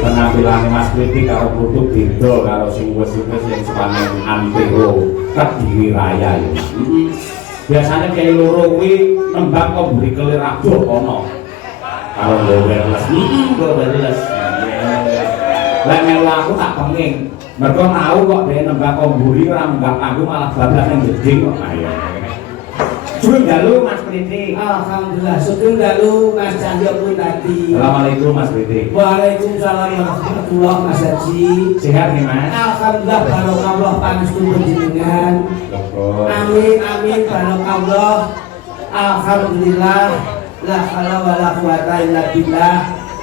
penampilan Mas Kriti karo Putu beda karo sing wis-wis sing sepane Antero Kediri Raya ya. Biasanya kayak loro kuwi nembang kok mburi kelir adoh kono. Karo Goweles. Goweles. Lah melu aku tak penging. Mergo tau kok dhewe nembang kok mburi ora munggah panggung malah bablas ning jeding kok ayo. Sugeng dalu Mas Kriti. Alhamdulillah, sugeng dalu Mas Cahyo kuwi tadi. Assalamualaikum Mas Kriti. Waalaikumsalam warahmatullahi Mas Haji. Sehat nih Mas? Alhamdulillah barokah pangestu panjenengan. Amin amin barokah. Alhamdulillah la haula wala quwata illa billah.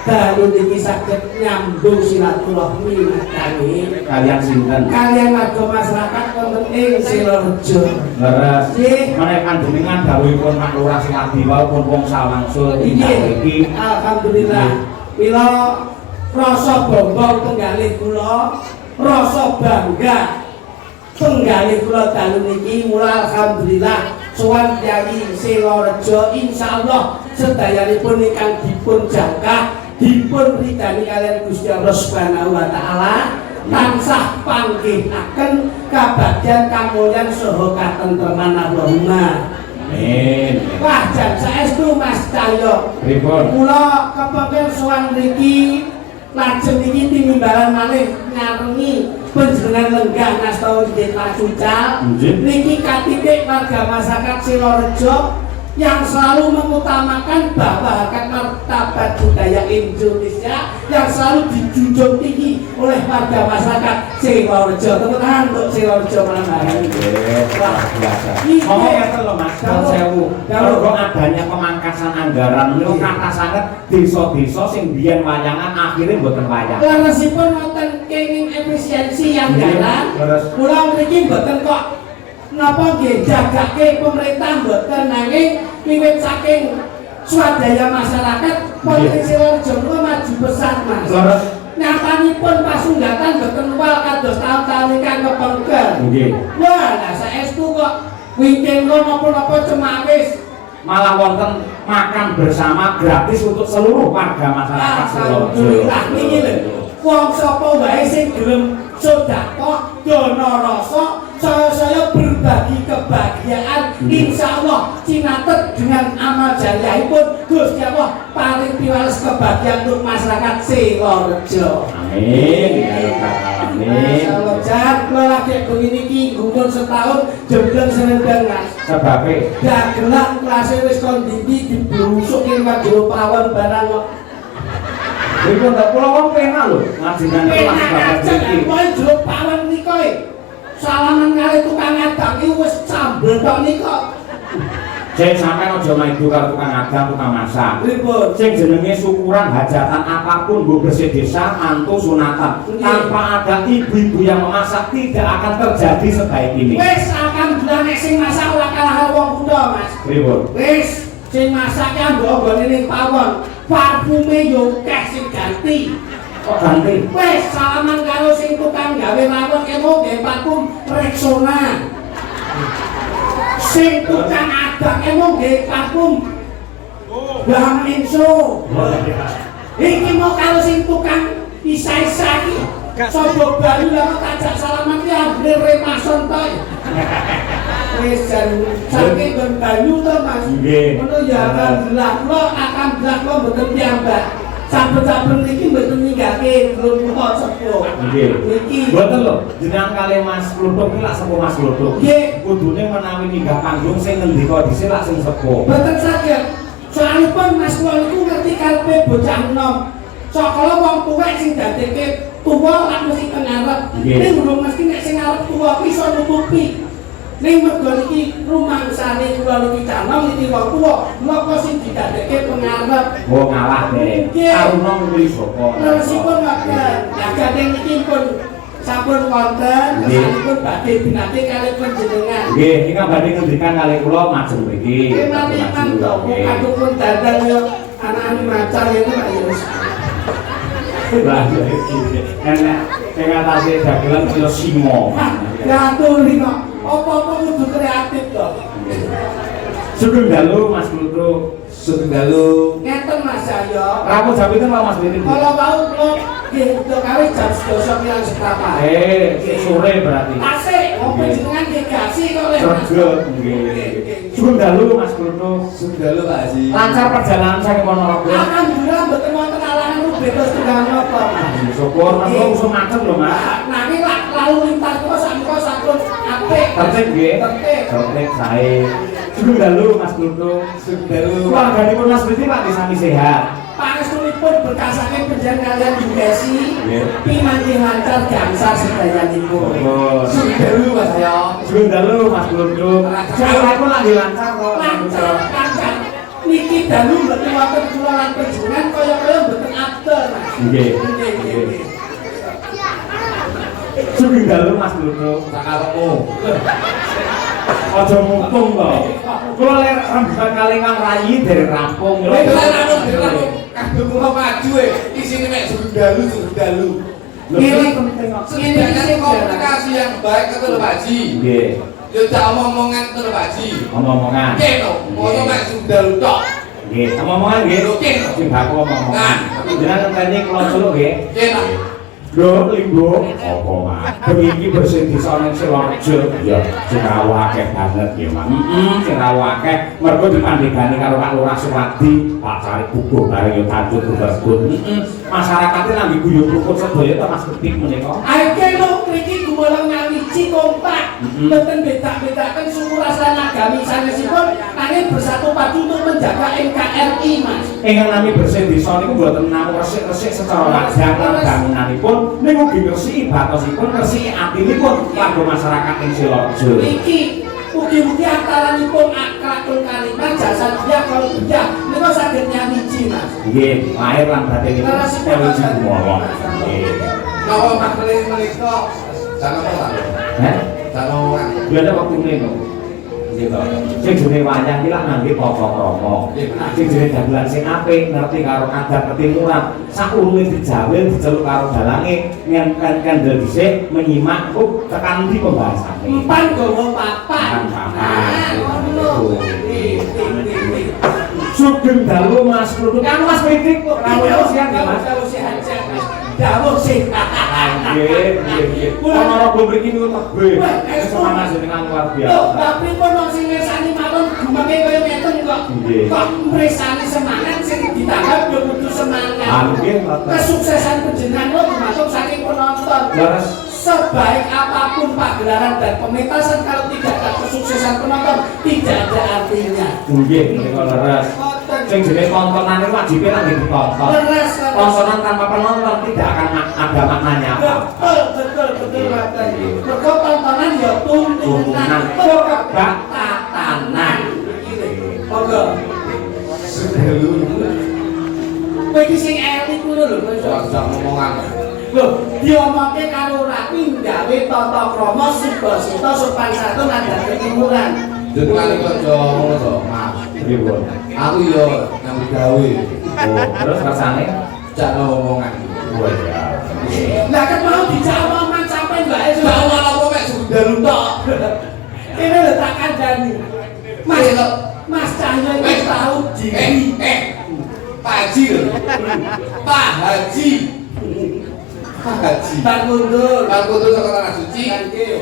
Dalu niki saged nyambung silaturahmi kami Kalian sinten? kalian warga masyarakat wonten ing Silorejo. Leres. Nggih. Menawi panjenengan dawuhipun Pak Lurah Sumadi wau pun wong salangsul Nggih. Alhamdulillah. Mila rasa bangga penggalih kula, rasa bangga penggalih kula dalu niki mula alhamdulillah sowan Kyai Silorejo insyaallah sedayanipun ingkang dipun jangkah dipun ridani kalian Gusti Allah Subhanahu wa taala tansah panggihaken kabagyan kamulyan saha katentreman Allahumma amin. wah jan saestu Mas Cahyo Pripun? kula kepengin sowan mriki lajeng iki timbalan malih ngarengi panjenengan lenggah nasta Desa Sucal niki katitik warga masyarakat Silorejo yang selalu mengutamakan bahwa hak martabat budaya Indonesia yang selalu dijunjung tinggi oleh warga masyarakat Silorejo. Tepuk tangan untuk Silorejo malam hari ini. Wah, biasa. Ngomong ngeten lho Mas, kalau sewu. Kalau adanya pemangkasan anggaran niku kata sanget desa-desa sing biyen wayangan akhirnya mboten wayang. Laresipun wonten kenging efisiensi yang jalan. Kula mriki mboten kok napa nggih jagake pemerintah mboten nanging wiwit saking swadaya masyarakat wonten Silorejo menika maju besar Mas. Nyatanipun pasunggatan mboten wal kados taun-taun ingkang kepengker. Nggih. Wah, lah saestu kok weekend napa-napa cemawis Malah wonten makan bersama gratis untuk seluruh warga masyarakat Silorejo. Alhamdulillah niki lho. Wong sapa wae sing gelem sedekah dana rasa saya berbagi kebahagiaan insyaallah cinatet dengan amal jariahipun Gusti Allah paling piwales kebahagiaan untuk masyarakat Silorejo. Amin. Amin. Masyaallah jan kula lagi begini iki gumun setahun jembleng senendang Mas. Sebabe dagelan kelas wis kon ndi diblusuki karo pawon barang kok. iku ndak kula wong penak lho ngajengan kelas bapak iki. Kowe jero pawon nika e. Salaman kali tukang adang iki wis sambel tok nika. Sing sampean aja maido karo tukang adang, tukang masak. Pripun? Sing jenenge syukuran hajatan apapun nggo bersih desa, mantu sunatan. Tanpa ada ibu-ibu yang memasak tidak akan terjadi sebaik ini. Wis alhamdulillah nek sing masak ora kalah wong kuda Mas. Pripun? Wis sing masak ki ambok-ambone ning pawon. Parfume yo akeh sing ganti. Kok ganti? Wes salaman karo sing tukang gawe rawon kemo nggih parfum Rexona. Sing tukang adang kemo nggih parfum Baminso. Iki mau karo sing tukang isa-isa iki. Sobo baru lho tajak salaman ki ambil remason to. Wis jan saking nggon banyu to Mas. Nggih. Ngono ya alhamdulillah kula mboten piyambak. Saben-saben iki mboten ninggake belum kok sepuh. Nggih. Niki Mboten lho, jenengan kalih Mas Kluthuk iki lak sepuh Mas Kluthuk. nggih, Kudune menawi ninggah panggung sing ngendika dhisik lak sing sepuh. mboten saged. Soalipun Mas kula niku ngerti karepe bocah enom. Sakala wong tuwek sing dadekke tuwa lak mesti pengarep. Nggih. Ning durung mesti nek sing arep tuwa iso nutupi. Ning mergo iki rumangsane kula niki canom niki wong tuwa, napa sing didadekke pengarep. Oh ngalah deh. Nggih. Aruna kuwi sapa? Terusipun ngoten. Ya gading niki pun sampun wonten, kesanipun badhe binate kalih panjenengan. Nggih, iki badhe ngendikan kalih kula majeng mriki. Kemane mantap, aku pun dadal yo anak-anak macar itu Pak Yus. Lah iki. Enak sing atase dagelan kaya simo. Ya tuli kok. Apa-apa kudu kreatif kok. Sugeng dalu Mas Kluthuk Sugeng dalu. Ngeten Mas Jaya. Rampun jam itu mau Mas Briti. Kalau mau kula nggih udah kawis jam 12 kirang seprapat. Sore berarti. Asik, ngopi jenengan nggih gasi kok Le. Serga nggih. Sugeng dalu Mas Bruno. Sugeng dalu Pak Haji. Lancar perjalanan saking Ponorogo. Alhamdulillah mboten wonten alangan bebas tunggal napa. Syukur menawa usum macet lho Mas. Nah ini lalu lintas kok sampun apik. Tertib nggih. Tertib sae. Sugeng dalu Mas Bruno. Sugeng dalu. Keluarganipun Mas Briti Pak sami sehat. Pangestunipun berkasake panjenengan kalian Bu Desi. Pimanggih lancar gangsal sedayanipun. Sugeng dalu Mas ya. Sugeng dalu Mas Bruno. Jalanipun lagi lancar kok. Lancar. Niki dalu mboten wonten kula lan panjenengan kaya-kaya mboten abdel Mas. Nggih. Sugeng dalu Mas Bruno. Sakarepmu. Aja mutung to. Kula lek rembugan kalingan rayi dari rampung. Kabeh kula maju isine mek sugeng dalu. Ini penting kok. Ini komunikasi yang baik itu lho Pak Haji. Nggih. Yo tak omong-omongan itu lho Pak Haji. Omong-omongan. Nggih to. Ono mek sugeng dalu tok. Nggih, omong-omongan nggih. Sing baku omong-omongan. Jenengan ngenteni kula celuk nggih. Nggih Pak. Lho, Limbo, apa Mas? Bengi bersih desa ning Silorejo. Ya, sing rawuh akeh banget ya, Mas. Sing rawuh akeh mergo dipandhegani karo Pak Lurah Suwadi, Pak Cari Kukuh bareng yo Tanjung Tugasbun. Masyarakate lagi guyub rukun sedaya ta Mas Ketik menika. Ayo kene mriki gumolong ngawiji kompak. Mboten beda-bedaken suku ras lan agami sanesipun nanging bersatu padu untuk menjaga NKRI, Mas. Ingkang nami bersih desa niku mboten namung resik-resik secara wajar lan bangunanipun, niku ugi ngresiki batosipun, ngresiki atinipun kanggo masyarakat ing Silorejo. Iki mugi-mugi antaranipun aklakul kalimah jasa dia kalau dia niku saged nyawiji, Mas. Nggih, lahir lan batinipun nyawiji gumolong. Nggih. Napa Mas menika jangan apa? Heh? Jangan. Ya ada waktune to. Nggih to. Sing jenenge wayang ki lak ngangge tata krama. Sing jenenge dagelan sing apik, ngerti karo adat ketimuran. Sakurunge dijawil diceluk karo dalange, ngandel dhisik menyimak kok tekan ndi pembahasannya. Empan gawa papat. Sugeng dalu Mas Bruno. Kan Mas Pitik kok rawuh siang ya Mas. Dawuh sing Nggih, nggih. Ponorogo mriki niku tebih. Semangat jenengan luar biasa. Tapi pun wong sing ngersani mawon gumake kaya ngeten kok. Kok mresani semangat sing ditanggap yo kudu semangat. Nggih, ngoten. Kesuksesan panjenengan kok termasuk saking penonton. Leres. Sebaik apapun pagelaran dan pementasan kalau tidak ada kesuksesan penonton tidak ada artinya. Nggih, niku leres. Sing jenenge tontonan itu wajibnya nanti ditonton. Leres. Tontonan tanpa penonton tidak akan ada maknanya apa. Betul Mas. Mergo tontonan ya tuntunan kebak tatanan. Oke. Dalu. Kowe iki sing elit ngono lho, Mas. Jangan omongan. Loh, diomongke karo rapi gawe tata krama subasita sopan santun lan ketimuran. Jenengan iki aja ngono to, Mas. Pripun? Aku yo nang gawe. Oh, terus rasane Jangan omongan. wah ya. Lah kan mau dijawaban sampai bae. Jangan apa mek sugeng dalu tok. Ini lho tak kandhani. Mas Cahyo wis tau diri. Pak Haji lho. Pak Haji. Pak Haji. Bang mundur. Bang Kudu saka Tanah Suci.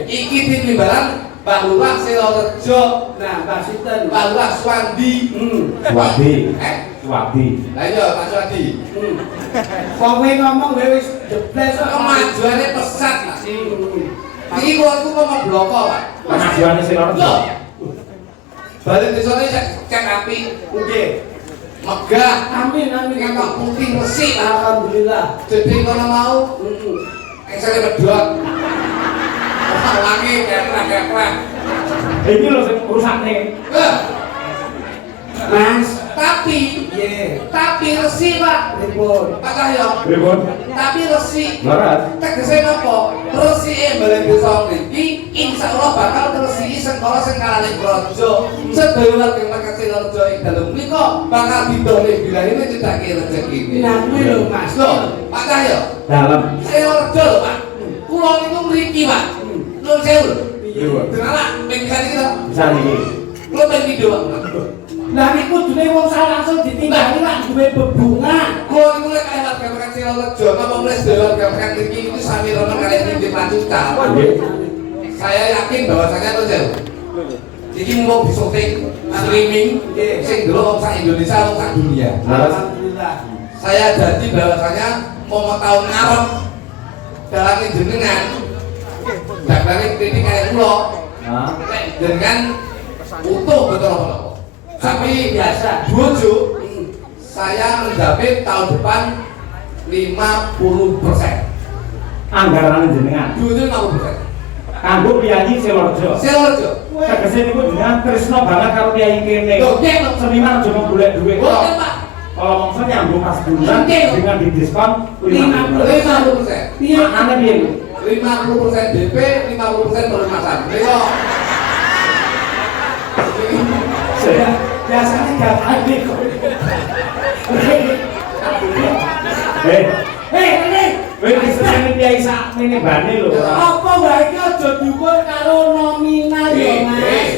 Iki timbalan Mbak Lurah Silorejo. Nah, Mbak Sinten. Mbak Lurah Suwandi. Suwadi. Suwadi. Lah iya Pak Suwandi. Kowe ngomong kowe wis jebles kok. Kemajuannya pesat Mas. Iki kula iku ngomong bloko, Pak. Kemajuane Silorejo. Balik desane cek api. Nggih. Megah. Amin. Ngetok putih resik. Alhamdulillah. Jadi kono mau eksele medhot. Wangi keprek-keprek. Iki lho sing rusakne. Mas, Tapi resi Pak. pripun? Pak Cahyo. Pripun? Tapi resi. Leres. Tegese napa? Resike balen desa mriki insyaallah bakal ngresiki sengkala sing kalane praja. Sedaya warga masyarakat Silorejo ing dalem menika bakal didole bilahine cedhake rezekine. Nah, kuwi lho Mas. Loh, Pak Cahyo. Dalem. Silorejo lho, Pak. Kula niku mriki, Pak. Nuwun sewu. Pripun? Dengar ping kali kita. Bisa niki. Kula ping video, Pak. Lah nek kudune wong salah langsung ditinggali lak duwe bebungan. Kulo iku lek kaya warga makan Sidoarjo apa mles warga makan iki itu sami remen kalian Rindik Pracuca. Saya yakin bahwasanya to Jel. Iki mau disyuting streaming sing delok sak Indonesia wong sak dunia. Alhamdulillah. Saya janji bahwasanya mau tahun ngarep dalam jenengan dakwaan kritik kayak kula dengan utuh betul-betul. Tapi biasa bojo saya menjamin tahun depan 50%. Anggaran jenengan. Bojo 50%. Kanggo piyayi Sidoarjo. Sidoarjo. Tegese niku jenengan tresno banget karo piyayi kene. Lho, nggih lho. Seniman aja mau golek duit. Boten, Pak. Kalau mongso nyambung pas bulan Nggih. dengan didiskon 50%. Piye? Maknane piye? 50% DP, 50% pelunasan. Niku Biasanya gak ada kok. Rene. Wis diseni piyayi sak mene bane lho. Apa wae iki aja diukur karo nominal ya, Mas.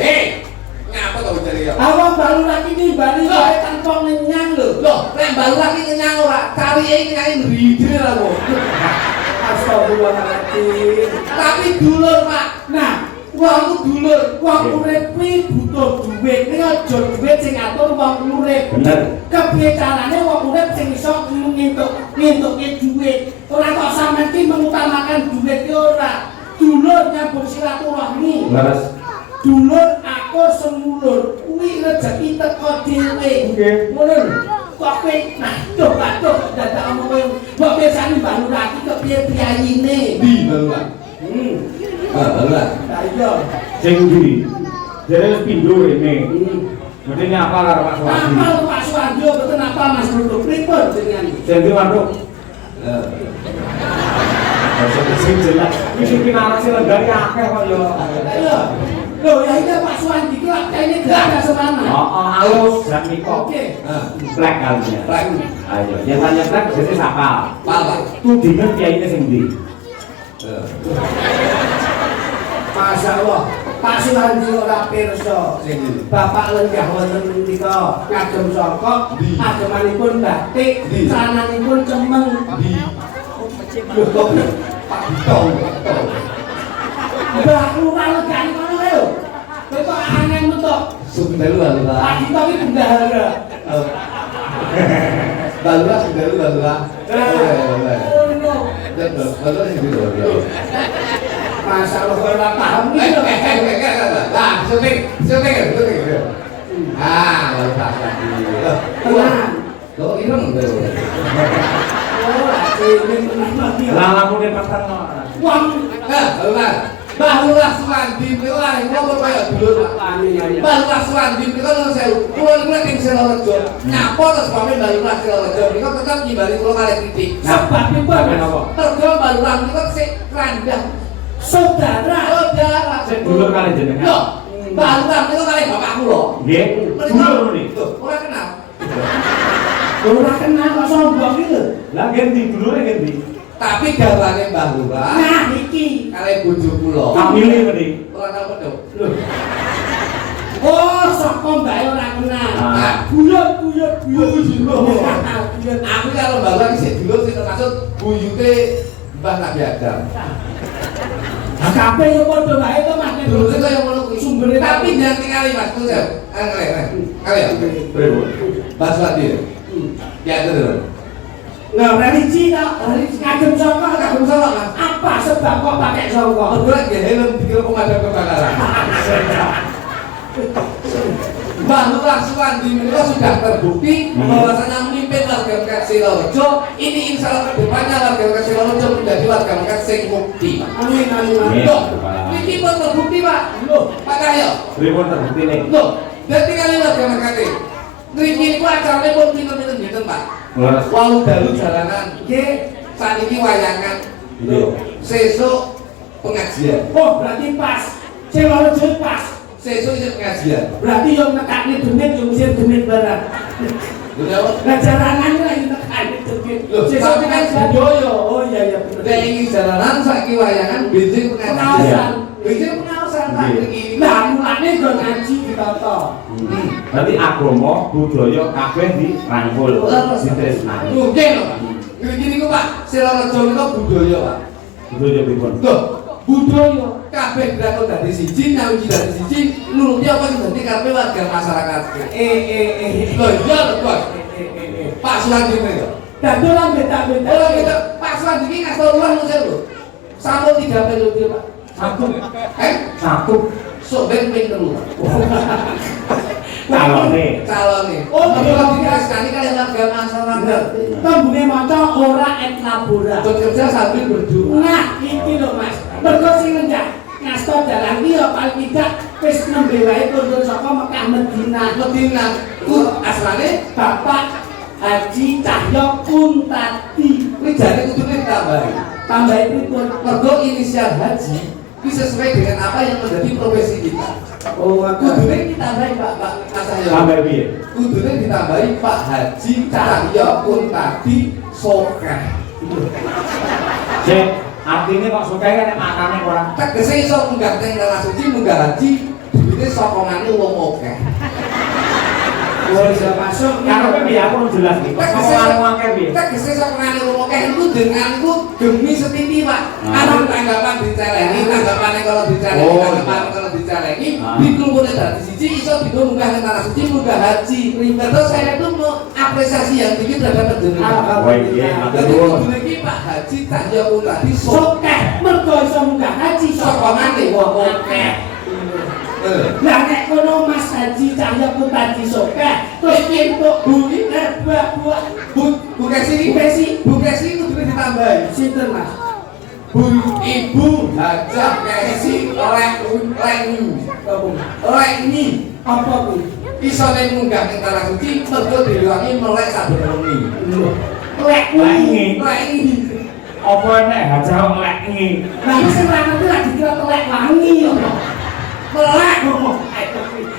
ngapa to jare ya? Awak baru lagi nimbali wae tanpa ngenyang lho. Loh, nek baru lagi kenyang ora, carike nyai ndridil ra kok. Astagfirullahaladzim. Tapi dulur, Pak. Nah, wong dulur, wong urip kuwi butuh duit. Nek aja duit sing ngatur wong urip. Bener. Kepiye carane wong urip sing iso ngentuke duit. Ora kok sampeyan ki mengutamakan duit ki ora. Dulur nyambung silaturahmi. Leres. Dulur akur semulur. Kuwi rezeki teko dhewe. Nggih. Ngono lho. Kok kowe nah coba dadak omong kowe mbok biasane Mbak Nur iki kok piye priyayine. Di barulah. Barulah. Lah iya. Sing ndi? Jare wis pindho rene. Mesti nyapa karo Pak Suwandi. Apa Pak Suwandi mboten apa Mas Duduk pripun jenengan? Sing ndi Waduh? Sing jelas. Wis iki narasi lenggari akeh kok ya. Iya. Loh ya ini Pak Suwandi ki lak kene gak ada semana. Heeh, alus jan niko. Oke. Plek kalinya. Plek. Ayo, yang tanya plek jadi siapa? Pak. Tudingan piyayine sing ndi? Masya Allah, Pak Suwandi ora pirsa. Bapak lenggah wonten nika ngagem saka agemanipun batik, sananipun cemeng. Pak Dito. Mbah Lurah legane kono lho. Kowe kok angen mentok. Sundalu Pak barulah. Dito iki bendahara. Barulah sundalu barulah. Oh no. Barulah sing gitu. Masya Allah kowe ora paham iki lho. Nah, syuting. Baru tak lagi. Tenang. Lo ireng lho. Oh, ini menang lagi. Lah lamune peteng kok. Wong Barulah Suwandi niku lah ngono kaya dulur. Barulah Suwandi niku lho sewu. Kulo niku ning Sidoarjo. Nyapa terus pamit barulah Sidoarjo niku tetep nyimbali kulo kali kritik. Sebab Apa pun napa? Mergo barulah niku sik randah. saudara. Sing dulur kali jenengan. Loh, barulah niku kali bapak kulo. Nggih. Dulur niki. Ora kenal. Ora kenal kok sombong iki lho. Lah ngendi dulure ngendi? Tapi garwane Mbah Lurah Nah iki. kali bojo kulo. Kamile mending. Ora tau pedho. Lho. Oh, saka mbake ora kenal. Nah, Buyut. aku karo Mbah Lurah sik dulur sing termasuk buyute Mbah Nabi Adam. Lah kabeh yo padha wae to Mas. Dulur sing kaya ngono kuwi Sumbere tapi jangan tinggali Mas, tuh ya. Kali ya. Pripun? Mbah Suwandi. Ya itu. Nah, religi ta, religi kagem sangka, Kagem sangka, Mas. Apa sebab kok pakai sangka? Kebetulan dia helm dikira pemadam kebakaran. Mbah Lurah Suwandi menika sudah terbukti bahwasanya memimpin warga Mekat Sidoarjo. Ini insya Allah kedepannya warga Mekat Sidoarjo menjadi warga Mekat sing mukti. Amin. Loh, ini pun terbukti Pak. Loh, Pak Cahyo. Pripun terbukti nih? Loh, jadi kali warga Mekat ini. Niki niku acarane pun pinter-pinter ngeten Pak. Leres. Wau dalu jalanan. Nggih. Saniki wayangan. Loh, sesuk pengajian. Oh, berarti pas. Sidoarjo pas. Sesuk isih pengajian. Berarti yang nekakne demit yo mesti demit barang. Lho, Lah jaranan lagi nekakne demit. Loh, Sesuk tapi kan sedoyo. Oh iya bener. Nek iki jalanan saiki wayangan bensin pengajian. Pengawasan. Bensin pengawasan Pak iki. Lah mulane Mulane nggon ngaji ditata. Berarti agama, budaya kabeh dirangkul, ditresnani. Mungkin lho Pak. Ngriki niku Pak, Sidoarjo niku budaya Pak. Budaya pripun? Loh, budaya kabeh dirangkul dadi siji, nyawiji dadi siji, nuruti apa sing dadi kabeh warga masyarakat. Loh iya lho Bos. Pak Suwandi lho. Dadolan beda-beda. Kalau kita Pak Suwandi iki ngasih ulang saya lho. Sampun 3 periode Pak. Satu. Satu. Sok ben ping 3. Calone. Oh, kalau dikasihani kalian warga masyarakat. Tembune maca ora et labora. Bekerja sambil berdoa. Nah, iki lho Mas. Mergo sing ngendak ngasta dalan iki ya paling tidak wis nembe wae kondur saka Mekah Madinah. Medina. Asalane Bapak Haji Cahyo Kuntadi. kuwi jane kudune ditambahi. Tambah pripun? Mergo inisial haji ini sesuai dengan apa yang menjadi profesi kita. Oh, Kudune ditambahi Pak Mas Cahyo. Sampai piye? Kudune ditambahi Pak Haji Cahyo Kuntadi Sokeh. Cek, artinya kok suka kan makane ora. Tegese iso munggah teng tanah suci munggah haji duwite sokongane wong akeh. oh bisa masuk. Karo piye aku jelas iki. Ngomong akeh piye? Tegese sokongane wong akeh iku denganku demi setiti Pak. Ana tanggapan diceleni, tanggapane kalau diceleni, tanggapane kalau diceleni, dikumpulin dadi siji iso digo munggah teng tanah suci munggah haji. Terus saya itu mau apresiasi yang tinggi terhadap penjenengan. Oh iya, matur Jadi nuwun. kudune iki Pak Haji Cahyo Kuntadi Sokeh mergo iso munggah haji sokongane wong akeh. Lah nek kono Mas Haji Cahyo Kuntadi Sokeh terus entuk bumi Bu Kesi kudune ditambahi. sinten Mas? Bu Ibu Hajah Kesi Lengi Apa kuwi? iso ning munggah ning tanah suci mergo diluwangi melek saben wengi. Lek kuwi. Lengi. Apa nek hajah nglekngi? Lah iki sing ra ngerti lagi kira telek wangi. Melek ngomong.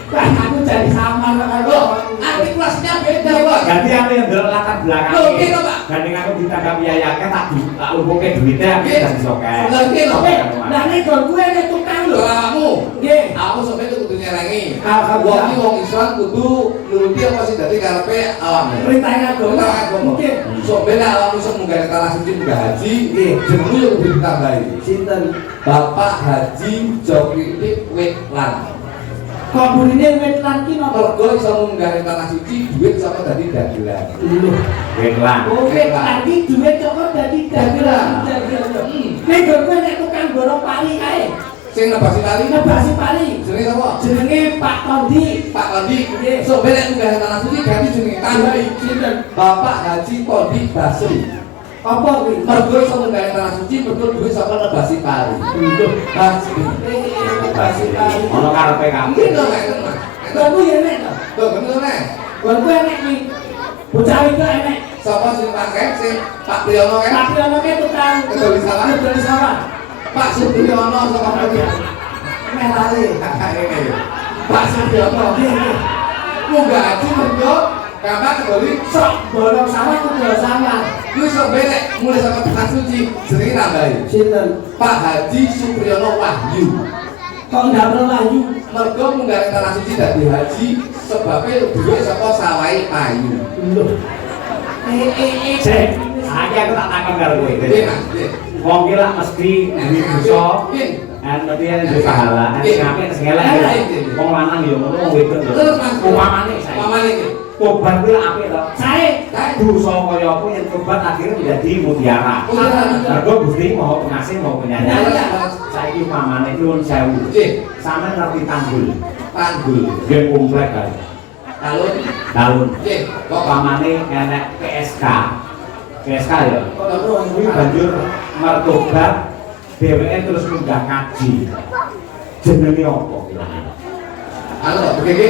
Lah aku jadi samar karo Artikulasinya beda, Bos. Ganti aku yang ndelok latar belakang. Loh, piye to, Pak? Gandeng aku ditanggapi yayake tak lumpuhke duwite aku Piye? dadi sokeh. Lah piye to? Lah nek kon kuwi nek tukang lho. Lho kamu. Nggih. Aku sampe itu kudu nyelengi. Alhamdulillah. Wong iki wong Islam kudu nuruti apa sih dadi karepe awam. Perintahnya agama. Nggih. Sampe nek awakmu iso munggah tanah suci munggah haji, nggih, jenengmu yo kudu ditambahi. Sinten? Bapak Haji Jokritik Wetlan. Kok burine wetlan ki napa? Mergo iso munggah tanah suci, duit saka dadi dagelan. Lho. Wetlan. Oh, wetlan ki duwe cokot dadi dagelan. Nek kowe nek tukang goro pari kae. Sing nebasi tali Nebasi pari. jenenge sapa? Jenenge Pak Tondi. Pak Kondi. Nggih. Sampe nek munggah tanah suci ganti jenenge tambahi. Sinten? Bapak Haji Kondi Basri. Apa kuwi? Mergo iso munggah tanah suci, mergo duit saka nebasi pari. Lho. Basri. Nebasi pari. Ono karepe kamu. Mungkin dong nek Mas. Kamu ya nek to? Tuh, bener nek. Kon kuwi enek ki. Bocah itu enek. Sapa sing pakai sing Pak Priyono kan? Tapi ono ke tukang Kedoli sawah. Kedoli sawah. Pak Supriyono saka Priyono. Melale. Pak Supriyono. Munggah haji mergo Bapak kedoli Sok bolong sawah kudu sawah. kuwi sok belek mulai saka tanah suci jenenge tambahi. Sinten? Pak Haji Supriyono Wahyu. Kok ndak melayu? Mergo munggah tanah suci dadi haji sebabnya duit saka sawahe payu. Lho. Cek, saiki aku tak takon karo kowe. Nggih, Mas. Nggih. Wong ki lak mesti duwe dosa, Nggih. tapi ana duwe pahala. Sing apik sing elek. Wong lanang ya ngono, wong wedok ya. Terus Mas. Upamane saiki. Mamane iki. Tobat kuwi lak apik to. Sae. Dosa kaya apa yang tobat akhirnya menjadi mutiara. Mergo Gusti Maha Pengasih Maha Penyayang. Saiki upamane nyuwun sewu. Nggih. Sampeyan ngerti tanggul. Tanggul. Nggih komplek kae. Talun. Dalun. Nggih. Kok Upamane enek PSK. PSK ya. Kuwi banjur mertobat dheweke terus munggah kaji. Jenenge apa kira-kira? Halo, begini.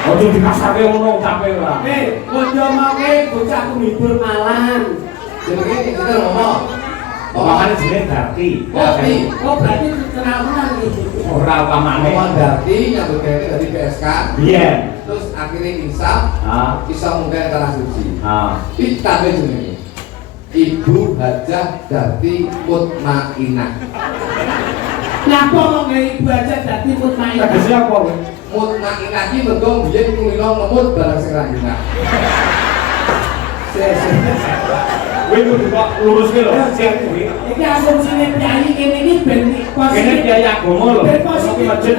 Ojo dikasarke ngono ucape ora. Kondo mangke bocah kumibur malam. Jenenge kita ngomong. Upamane jenenge Darti. Darti. Oh berarti kenal tenan iki. Ora upamane. Ngomong Darti nyambut gawe dari PSK. Iya. Terus akhirnya insaf bisa munggah tanah suci. Kita jenenge. Ibu Hajah Darti Mutmainah. Napa kok nggih ibu aja dadi mutmainah? Tegese apa kowe? Mutmainah iki mergo biyen kulino ngemut barang sing ra enak. Kowe kudu kok luruske lho, sing kuwi. Iki asumsine piyayi kene iki ben Kene kiai agama lho. Iki masjid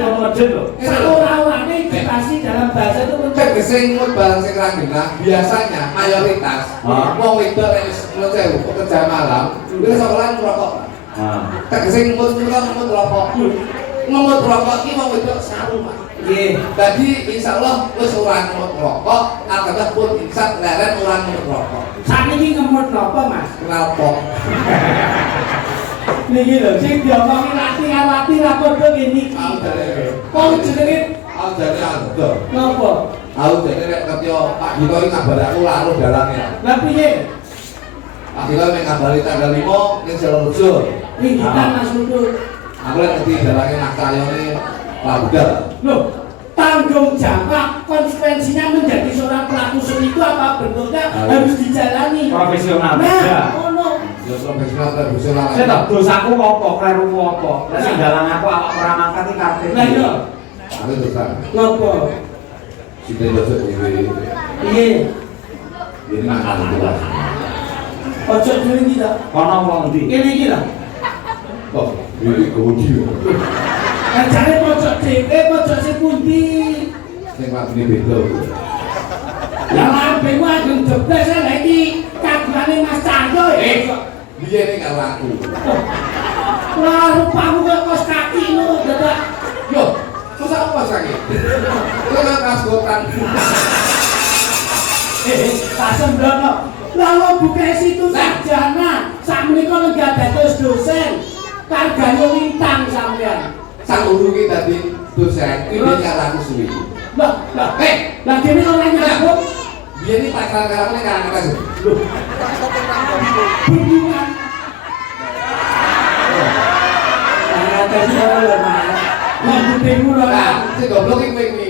lho. Ora-orane edukasi dalam bahasa itu Tegese ngemut barang sing ra enak, biasanya mayoritas wong wedok nek wis sewu pekerja malam, wis sekolah ngerokok. Tegese ngemut rokok. Ngemut rokok iki wong wedok saru, Pak. nggih. Dadi insyaallah wis ora ngemut rokok, alhamdulillah pun insya leren ora ngemut rokok. Sakniki ngemut napa, Mas? Knalpot. Niki lho sing diomongi lati ra padha ngene iki. Kok jenenge Aku jadi ada. napa? Aku jadi nek ketyo Pak Dito iki ngabari aku laruh dalange. Lah piye? Pak Dito nek ngabari tanggal 5 ning Sidoarjo. Pinggiran Mas Lutut. Aku lek ngerti dalange Mas Cahyone Labudar. Loh, tanggung jawab konsekuensinya menjadi seorang pelaku seni itu apa bentuknya harus dijalani. Profesional. Nah, ono. Ya profesional tradisional. Saya tak dosaku apa, kleruku apa. Lah sing dalang aku awak ora mangkat iki kabeh. Lah iya. Aku terus kan. Napa? Sithik lojok iki. Piye? Ini makan itu lah. Ojo dhewe iki ta. Kono wong ndi? Kene iki lho. Kok iki godi. Lah jare pojok dhewe, pojok sing pundi? Sing ini beda. Lah lambemu ageng jeblas lha iki kagungane Mas Cahyo. Biyen ning karo aku. Lah rupamu kok kos kaki ngono dadak. Yo, susah apa sakit? Itu kan kasgotan. Tak sembrono. Lalu buka situ sarjana, sak menika lenggah dados dosen. Kargane lintang sampean. Sang guru ki tadi dosen, iki karo aku suwi. Lah, lah kene ora nyambut. Biyen iki pacaran karo aku ning kanan-kanan. Lho. Hubungan. Atas lho, Mas. Nyambutmu lho. Nah, sing goblok iki kowe iki.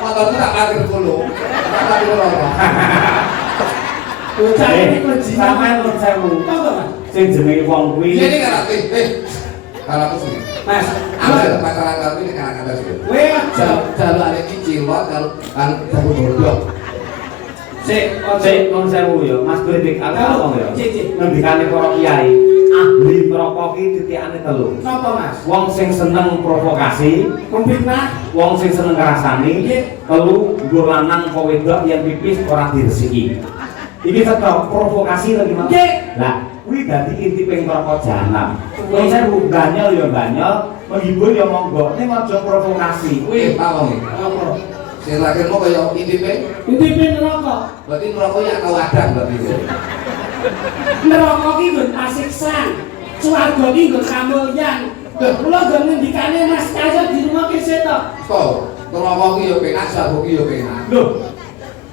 Motorku tak parkir kono. Tak parkir kono. Bocah iki klejine Sampeyan nun sewu. Apa, Mas? Sing jenenge wong kuwi. Biyen iki karo aku. Karo aku suwi. Mas, Aku pacaran karo iki ning kanan-kanan suwi. kowe aja Jalane iki cilot karo kan jago bodoh. Sik nun sewu ya, Mas Kritik aku ngomong ya. Cik. Ngendikane para kiai, ahli merokok iki titikane telu. Napa, Mas? Wong sing seneng provokasi, Memfitnah. wong sing seneng ngrasani, telu nggo lanang apa wedok yen pipis ora diresiki. Iki tetep provokasi lagi Mas. Nggih. Lah, kuwi dadi inti ping rokok jahanam. Wong sewu banyol ya banyol, menghibur ya monggo, ning aja provokasi. Kuwi tawong iki. Apa? Sing terakhir mau kaya intipe. Intipe neraka. Berarti ngerokoknya kau adang berarti. Neraka ki nggon pasiksan. Swarga ki nggon kamulyan. Kula nggon ngendikane Mas Cahyo di rumah kese to. Kok ngerokok ki yo penak, sabu ki yo penak. Lho,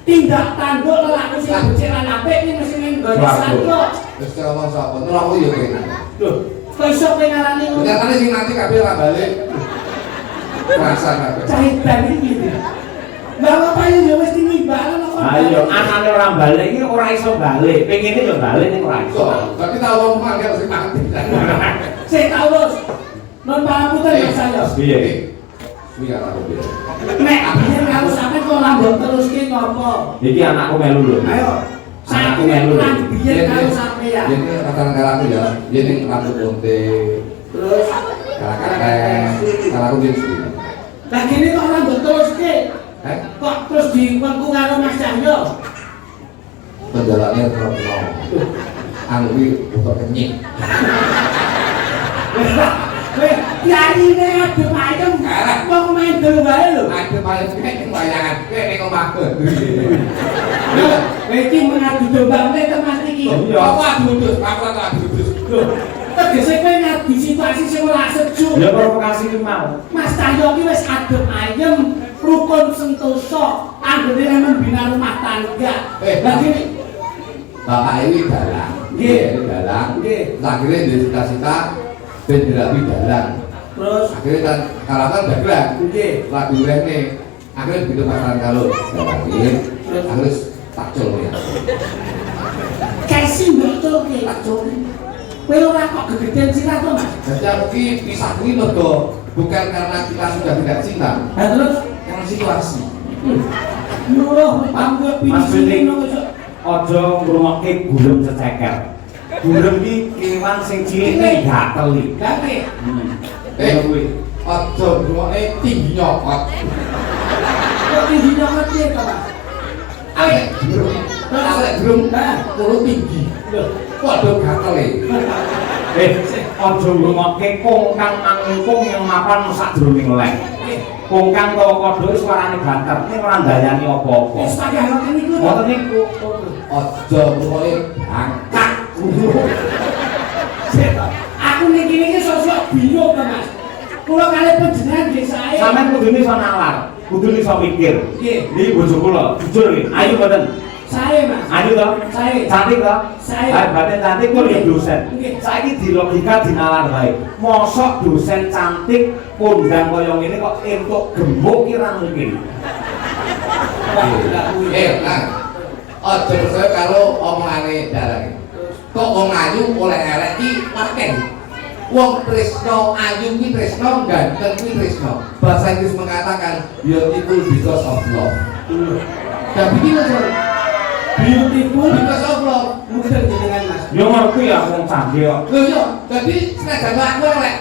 Tindak tanduk lelaku sing becik lan apik ki mesti ning nggone swarga. Terus ngomong sapa? Ngerokok yo penak. Lho, kok iso kowe ngarani ngono? Nyatane sing nanti kabeh ora balik. Rasa kabeh. Cahitan iki. Lah apa yo wis timbalan kok. ayo anane ora balik iki ora iso balik. Pengine yo balik ning ora iso. Kok berarti tak wong mangkel sing mati. Sik taurus. Non pangapunten Mas Cahyo. Piye? Kuwi ora piye. Nek biyen karo sampe kok lambok teruske ngopo? Iki anakku melu lho. Ayo. Anakku melu. Biyen karo sampean. Jadi katakan kalau aku ya, jadi rambut onte, Terus kalau aku jadi sendiri. lah gini kok rambut teruske? Kok terus diwengku karo Mas Cahyo? Penjalannya terlalu aku ini bukan kenyik. Weh, kiyaine adem ayem. Kok main dulu wae lho. Ada paling kayak bayangan, kayak nengok makan. Kowe iki mengadu domba meneh to Mas iki. Aku adudus, aku adudus. Lho, tegese kowe ngadu situasi sing ora sejuk. Ya provokasi ki mau. Mas Cahyo ki wis adem ayem, rukun sentosa, anggone membina rumah tangga. Lah gini, Bapak ini dalang, Nggih. dalang. Nggih. Akhirnya di cita-cita ben dirapi dalang. terus Akhirnya kan kalakan dagang. nggih. Lagu rene akhirnya begitu pasaran kalau dalangin, akhirnya tak col ya. Kasih mbok to ki. Kowe ora kok gegedan sirah to, Mas? Jadi aku ki pisah kuwi mergo bukan karena kita sudah tidak cinta, Lah terus karena situasi. Nuruh pamwe Mas pilih Bening, aja ngrungokke gulem ceceker. Gulem ki kewan sing cilik iki gateli. Gak Kuwi. Aja ngrungokne tinggi nyokot. kok tinggi nyokot piye to, Mas? Alek durung. Alek durung. Kulo tinggi. Lho, Waduh gatel e. Aja ngrungokke kongkang mangkung yang mapan sadurunge lek. Kongkang to kodho suarane banter, ning ora ndayani apa-apa. wis payah ngoten niku. Ngoten niku. Aja ngrungokne bangkak. Aku niki sosok bingung to, Mas. Kula kalih panjenengan nggih sae. Sampeyan kudu iso nalar, kudu iso mikir. Nggih. Iki bojo kula, jujur iki. Ayo mboten. Sae, Mas. Ayo to. Sae. Cantik to? Sae. Batin cantik kok ya dosen. Nggih. Saiki di logika dinalar bae. Mosok dosen cantik kondang kaya ngene kok entuk gembok ki ra mungkin. Nah. Aja percaya karo omongane dalang. Kok wong ayu oleh elek ki maken. Wong tresno ayu ki tresno, ganteng ki tresno. Bahasa Inggris mengatakan beautiful because of love. Tapi iki lho, Beautiful because of love. mungkin jenengan, Mas. Yo ngerti ya wong canggih kok. Lho yo, dadi senajan aku elek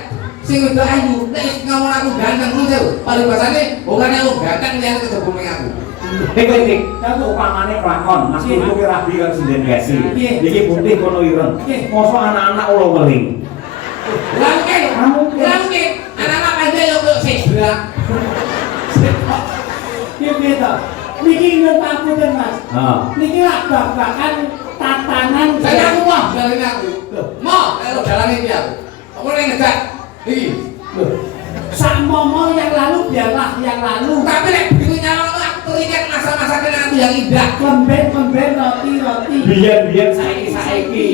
sing wedok ayu, nek ngomong aku ganteng lu jauh. Paling bahasane bukan aku ganteng yang kejebul ning aku. Tik, kan upamane kelakon, Mas Kudu ki rabi karo sinden gasi. Iki putih kono ireng. Mosok anak-anak ulo weling. Langke, langke, anak-anak pandai yo kok sebrak. Piye to? Niki inget aku ten, Mas. Heeh. Niki lak babakan tatanan. Saya aku mah dalane aku. Mau kalau dalane iki aku. Apa ning ngejak? Iki. Sak momo yang lalu biarlah yang lalu. Tapi nek begitu nyalon aku teringat masa-masa kenangan yang indah. Kemben roti. Biyen saiki.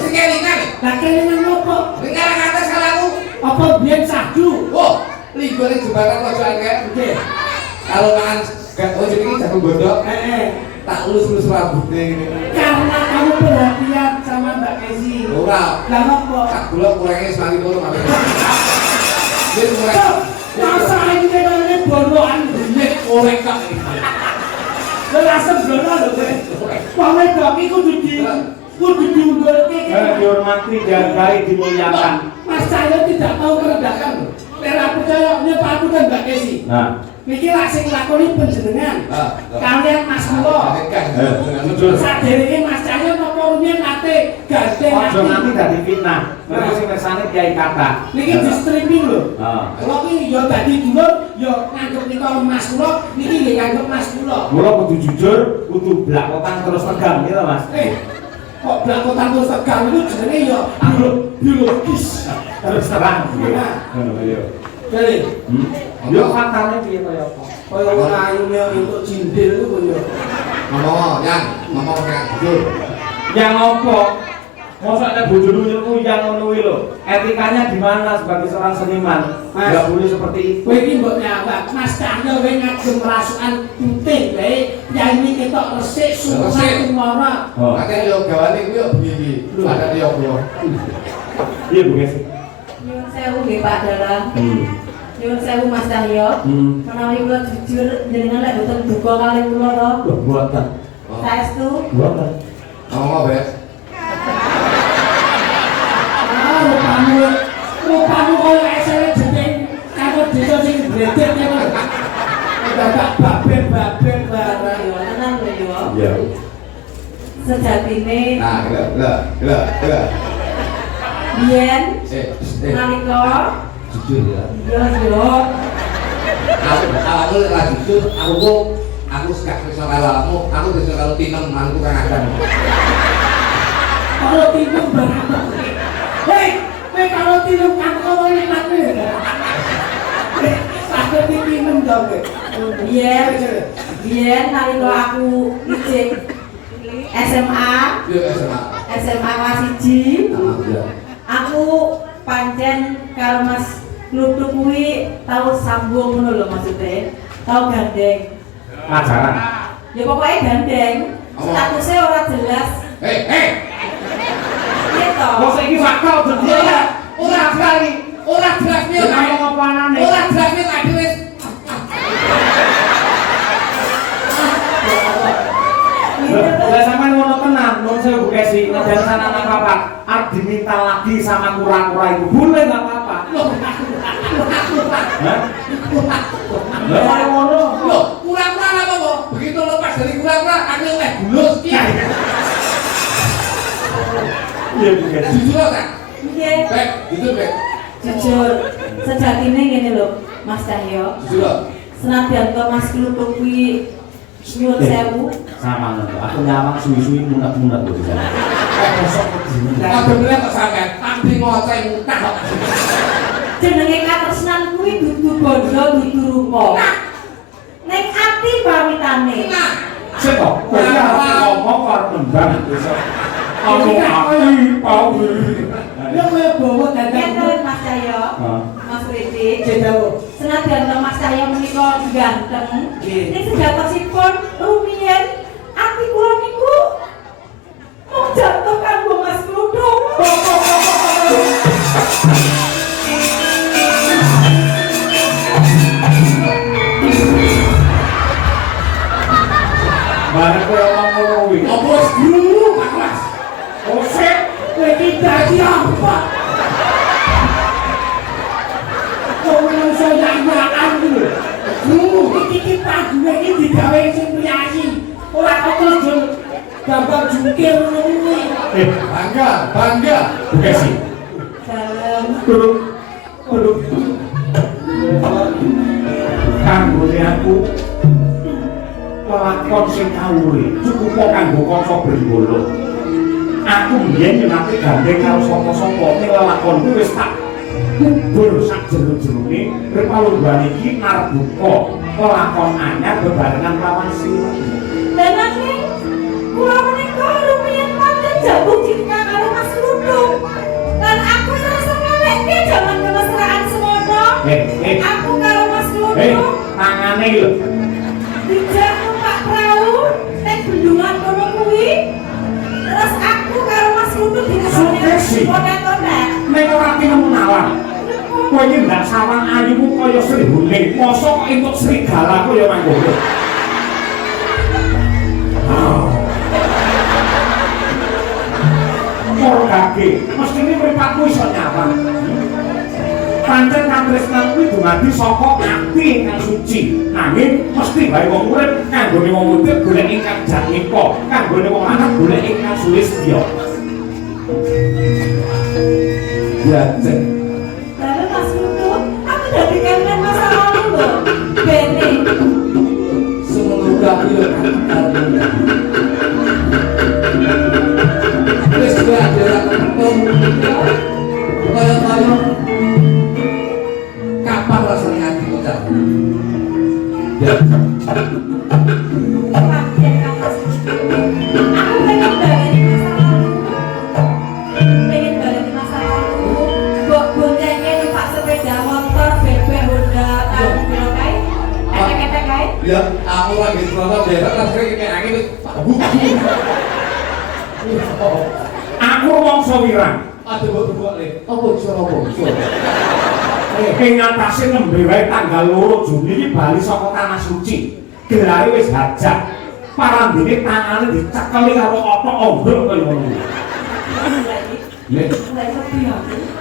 Sing kelingan. Lah kelingan opo? Tinggal ngatas kalau aku. Apa biyen sadu? Oh, ligone jembatan pojokan kae. Nggih. Kalau makan gak oh jadi jagung godok, tak lulus rambutnya ini. Karena kamu perhatian sama Mbak Kesi. Ora, Lah opo? tak gula kurangnya sekali kono kabeh. Dia kurang. Masa ini kene bonoan Ini korek kak. Lah asem blono lho kowe. Wong wedok iki kudu diunggulke. Dihormati, dihargai, dimuliakan. Mas saya tidak tahu merendahkan lho. Nek aku percaya nyepaku kan Mbak Kesi. Nah, Niki lak sing lakoni panjenengan. Kalian Mas kula. jujur. Saderenge Mas Cahyo napa rumiyin nate gandeng. Ojo nanti dadi fitnah. Mergo sing kersane Kiai Kata. Niki di streaming lho. Heeh. Kula ki yo dadi dulur, yo nganggep nika Mas kula, niki nggih nganggep Mas kula. Mula kudu jujur, kudu blakotan terus tegang gitu, Mas. Kok blakotan terus tegang itu jenenge yo biologis. Terus terang. Nah. Ngono yo. Jadi, Yo faktane piye kaya apa? kaya wong ayune entuk cindil iku yo. Ngomong yang jujur. Yang apa? Masa ada bojomu nyelku yang ngono kuwi lho. Etikanya di mana sebagai seorang seniman? Mas. Enggak boleh seperti itu. Kowe iki mbok nyawak, Mas Cahyo kowe ngagem rasukan putih wae, yaine ketok resik Resik. surat umara. Oh. Kakek yo gawane kuwi yo piye? Ada yo bro. Iya, Bu Gesi. Nyuwun sewu nggih Pak Dalang. Nyuwun sewu Mas Cahyo. Menawi kula jujur jenengan lek boten duka kalih kula to. Loh, buatan. Saestu Buatan. Ngomong apa? Rupamu kaya esere jeneng karo desa sing bledek kene. Dadak babek bareng. tenang lho yo. Iya. Sejatine Nah, gila. biyen Eh, nalika jujur ya. yo Aku lek jujur, aku gak iso karo aku iso karo tinem mantu kang adan. Kalau tinum berapa? Hei, kowe kalau tinum kan kowe enak kowe. Sakit tinum dong kowe. biyen nalika aku ijik SMA Yo SMA. kelas 1 Alhamdulillah. aku pancen karo Mas Kluthuk kuwi tau sambung ngono lho maksudnya tau gandeng Pacaran. ya pokoknya gandeng statusnya ora jelas Hei. iya toh Kok bakal dadi ya. Ora berani, ora berani. Ngomong apa anane? Ora berani tadi wis. Lah sampean ngono tenan, nun saya Bu Kesi, dan sana nang papat, arep diminta lagi sama kura-kura itu. Boleh enggak apa-apa. Hah? Lah ngono. Loh, kura-kura apa kok? Begitu lepas dari kura-kura, aku oleh bulus ki. Iya Bu Kesi. Jujur kan? Iya. Bek, jujur bek. Jujur, sejatinya gini loh, Mas Cahyo. Jujur. Senadyan to Mas Kluthuk kuwi nyuwun sewu. Sama ngono. Aku nyawang suwi-suwi munak-munak kok bisa. Kosok kok. Ada bener kok sampean, abdi ngoceh mutah kok. Jenenge katresnan kuwi dudu bondo dudu rupa. Ning ati pawitane. Nah, Sik kok, kowe ngomong karo nembang iso. Aku ati pawi. Yo kowe bawa Yen dadang. Mas Cahyo, Mas Ridi, Jendawo. senadyan to Mas Cahyo menika ganteng, Nggih. ning sejatosipun rumiyin ati kula niku mung jatuh kanggo Mas Kluthuk. Bareng kowe omong ngono kuwi. apa wis dulu, Pak Mas? Oh sik, Kowe iki dadi apa? Kowe iso nyanyakan iki lho. Iki pagune iki digawe sing priyayi. Ora kok terus gambar jungkir ngono kuwi. Bangga, bangga. Bu Kesi. Dalem Duduk. Duduk. Kanggone aku pelakon sing kawure cukup kok kanggo kanca Brenggolo. Aku mbiyen yen ate gandeng karo sapa-sapa ning lelakon kuwi wis tak kubur sak jero-jerone repalomban iki arep buka pelakon anyar bebarengan lawan sira. dan nanging kula menika rumiyin pancen jatuh cinta karo Mas Kluthuk. Lan aku rasa ngeweke jaman kemesraan semono. Aku karo Mas Kluthuk Tangane iki lho. dijak numpak perahu ning bendungan kono kuwi. Terus aku karo Mas Kluthuk Sukses. konek-konek. Nek ora tinemu nalar. Kowe iki ndak sawang ayumu kaya srihuling, mosok kok entuk serigala kok ya mangkono. Morgake, mestine mripatmu iso nyawang. Pancen katresnan kuwi dumadi saka ati ingkang suci. Nanging mesti wae wong urip kanggone wong urip golek ingkang jatnika, kanggone wong lanang golek ingkang sulistya. Ya, cek. Lalu Mas Kluthuk, aku dadi kangen masa lalu lho. Bene. Semoga aku yo kan. Wis gue ada ketemu. Kaya kapan rasanya hati ucap? Ya. Ya, aku lagi selama daerah kan kayak gini angin Aku rumangsa wirang. ada buat le. Apa suara apa? Ing ngatasé nembe wae tanggal 2 Juni iki bali saka tanah suci. Gelare wis hajat. Parandene tangane dicekeli karo otok ombrol kaya ngono. Le,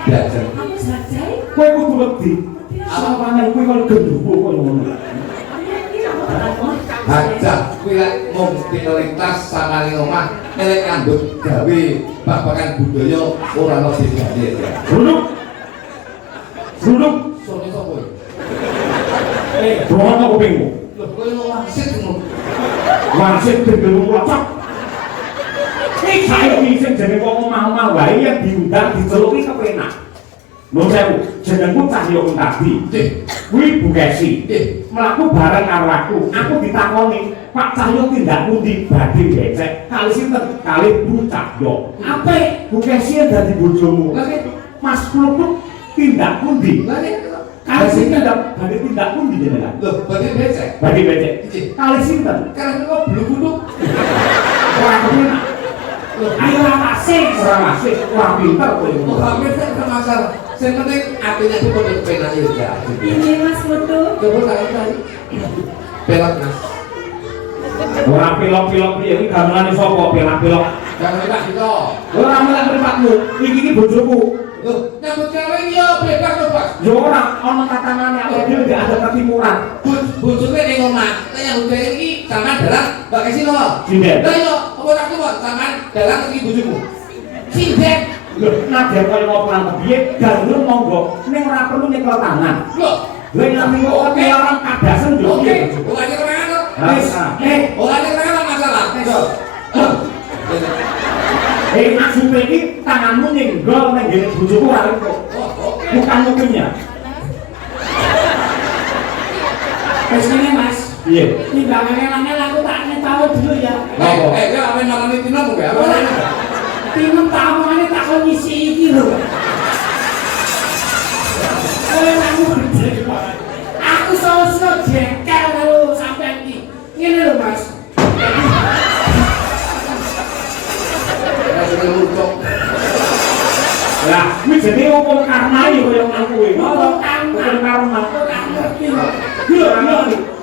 ya, cek. Aku sajai. Kowe kudu wedi. Awane kuwi kaya gendruwo kaya ngono. Hajat kuwi lek mung minoritas sangane omah nek ngandut gawe babagan budaya ora ono bedane ya. Duduk. Duduk. Sone sapa? Dono kupingmu. Lho, kowe wasit ngono. Wasit gendruwo locok. Iki saiki sing jenenge wong omah-omah wae yen diundang diceluki kepenak. Nun sewu, jenengku Cahyo Kuntadi. Nggih. Kuwi Bu Kesi. Nggih. Mlaku bareng karo aku ditakoni, "Pak Cahyo tindak pundi badhe becek?" Kali sinten? Kali Bu Cahyo. Apik. Bu Kesi dadi bojomu. Lha nek Mas Kluthuk tindak pundi? lha nek Kali sinten badhe tindak pundi jenengan? lho, berarti becek. Badhe becek. Nggih. Kali sinten? Karena kok belum kudu. Ora kepenak. Ayo atas. asik, ora pinter kowe. Muhammad kan masalah. Sing penting atine itu padha kepenak ya. Ini Mas Putu. Coba kali. Pelot Mas. Ora pilok-pilok piye iki gamelane sapa pilok-pilok. Jangan tak gitu. Ora melak mripatmu. Iki bojoku. Loh, nyambut cewek iya bebas to, Pak. Yo ora ana tatanane awake dhewe gak ada ketimuran. Bojone ning omah. Nek nyambut cewek iki sampean dalan mbak kesi lho. Sinden. Lah iya, apa tak kok sampean dalan iki bojomu. Sinden. Lho, najan kaya ngopo nang piye, gandul monggo ning ora perlu nyekel tangan. Loh, Lha nang kok dilarang kadasen yo. oke. Ora nyekel to. Wis, Ora nyekel masalah. maksudnya ini tanganmu nyenggol nang ngene bojoku ora kok. Bukan mungkinnya. Wis ngene Mas. Iya. Timbangannya langel aku tak tahu dulu ya. Apa malam ini tino enggak? Tinem tamane tak kon ngisi iki lho. Aku sosok jengkel karo sampean iki. Ngene lho Mas. Lah, kuwi jenenge hukum karma yo koyo ngono kuwi. Hukum karma. Hukum karma. Aku tak ngerti lho. Iya.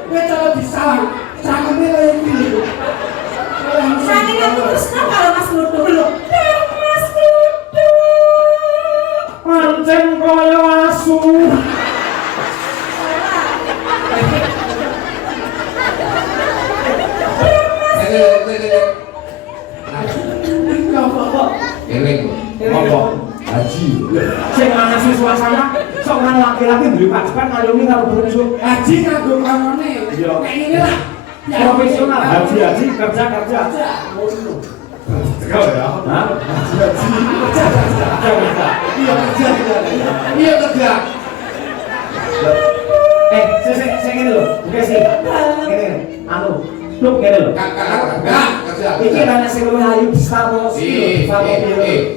Kowe cara disalah. Cangkeme kaya iki lho. Saking aku tresno karo Mas Putu lho. Mas Putu. Pancen koyo asu. Apa? Haji. Sing ana suasana sok nang laki-laki duwe pacepan ngayomi karo bojo. Haji kanggo kanone. Iya. Kayak ngene lah. Profesional haji kerja. Tegal ya. Hah? Iya kerja. Saya ngene lho, oke sih. Ngene. Anu, lu ngene lho. Enggak, kerja. Iki ana sing luwih ayu bisa to.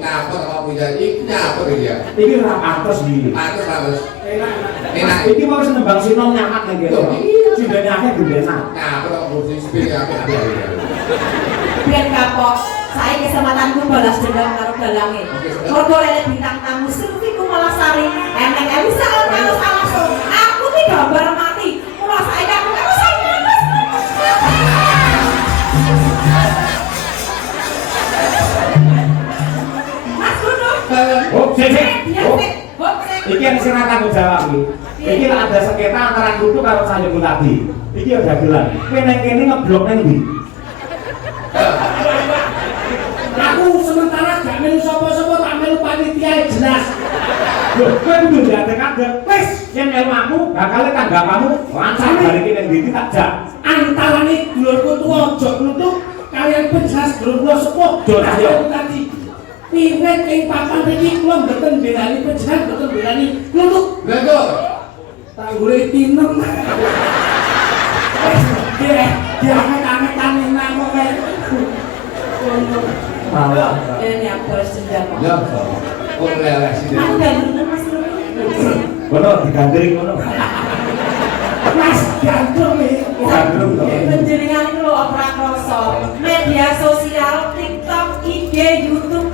Ngapa kok punya iki nyapa dia? Iki ora pantes iki. Pantes. Enak. Iki mau senembang sinong nyamat nang kene. Sindene akeh gendenan. Ngapa kok mesti sepir aku dia. Biar kapok. Saya kesempatanku balas dendam karo dalange. Mergo lele bintang tamu selfie-ku malah sari. Emang gak bisa kalau langsung. Aku ki gambar mati. Mula saya aku karo saya Mas. Mas Putu. Oh, sik. Oh, Iki yang sing tanggung jawab iki. Iki lek ada sengketa antara kutu karo sayuku tadi. Iki udah gelang. Kowe nang kene ngeblok nang ndi? Aku sementara gak melu sapa-sapa tak melu panitia jelas. Loh, kowe kudu ndadekake. Wis, yen melu aku bakal tanggapanmu lancar balik ning ndi tak jak. Antarane dulurku tuwa aja nutuk kalian penjelas dulur sepuh tadi. Piwet ing papan iki kula mboten belani penjelas mboten belani nutuk. Betul. Tak golek tinem. Dia anget-angetan nang kok kae. Malah. ini aku balas dendam. Ya, kok leleh sih. Aku gak bener Mas Putu. Ngono digandring ngono. Mas gandrung iki. Gandrung to. Penjaringan itu loh opera kroso, media sosial, TikTok, IG, YouTube,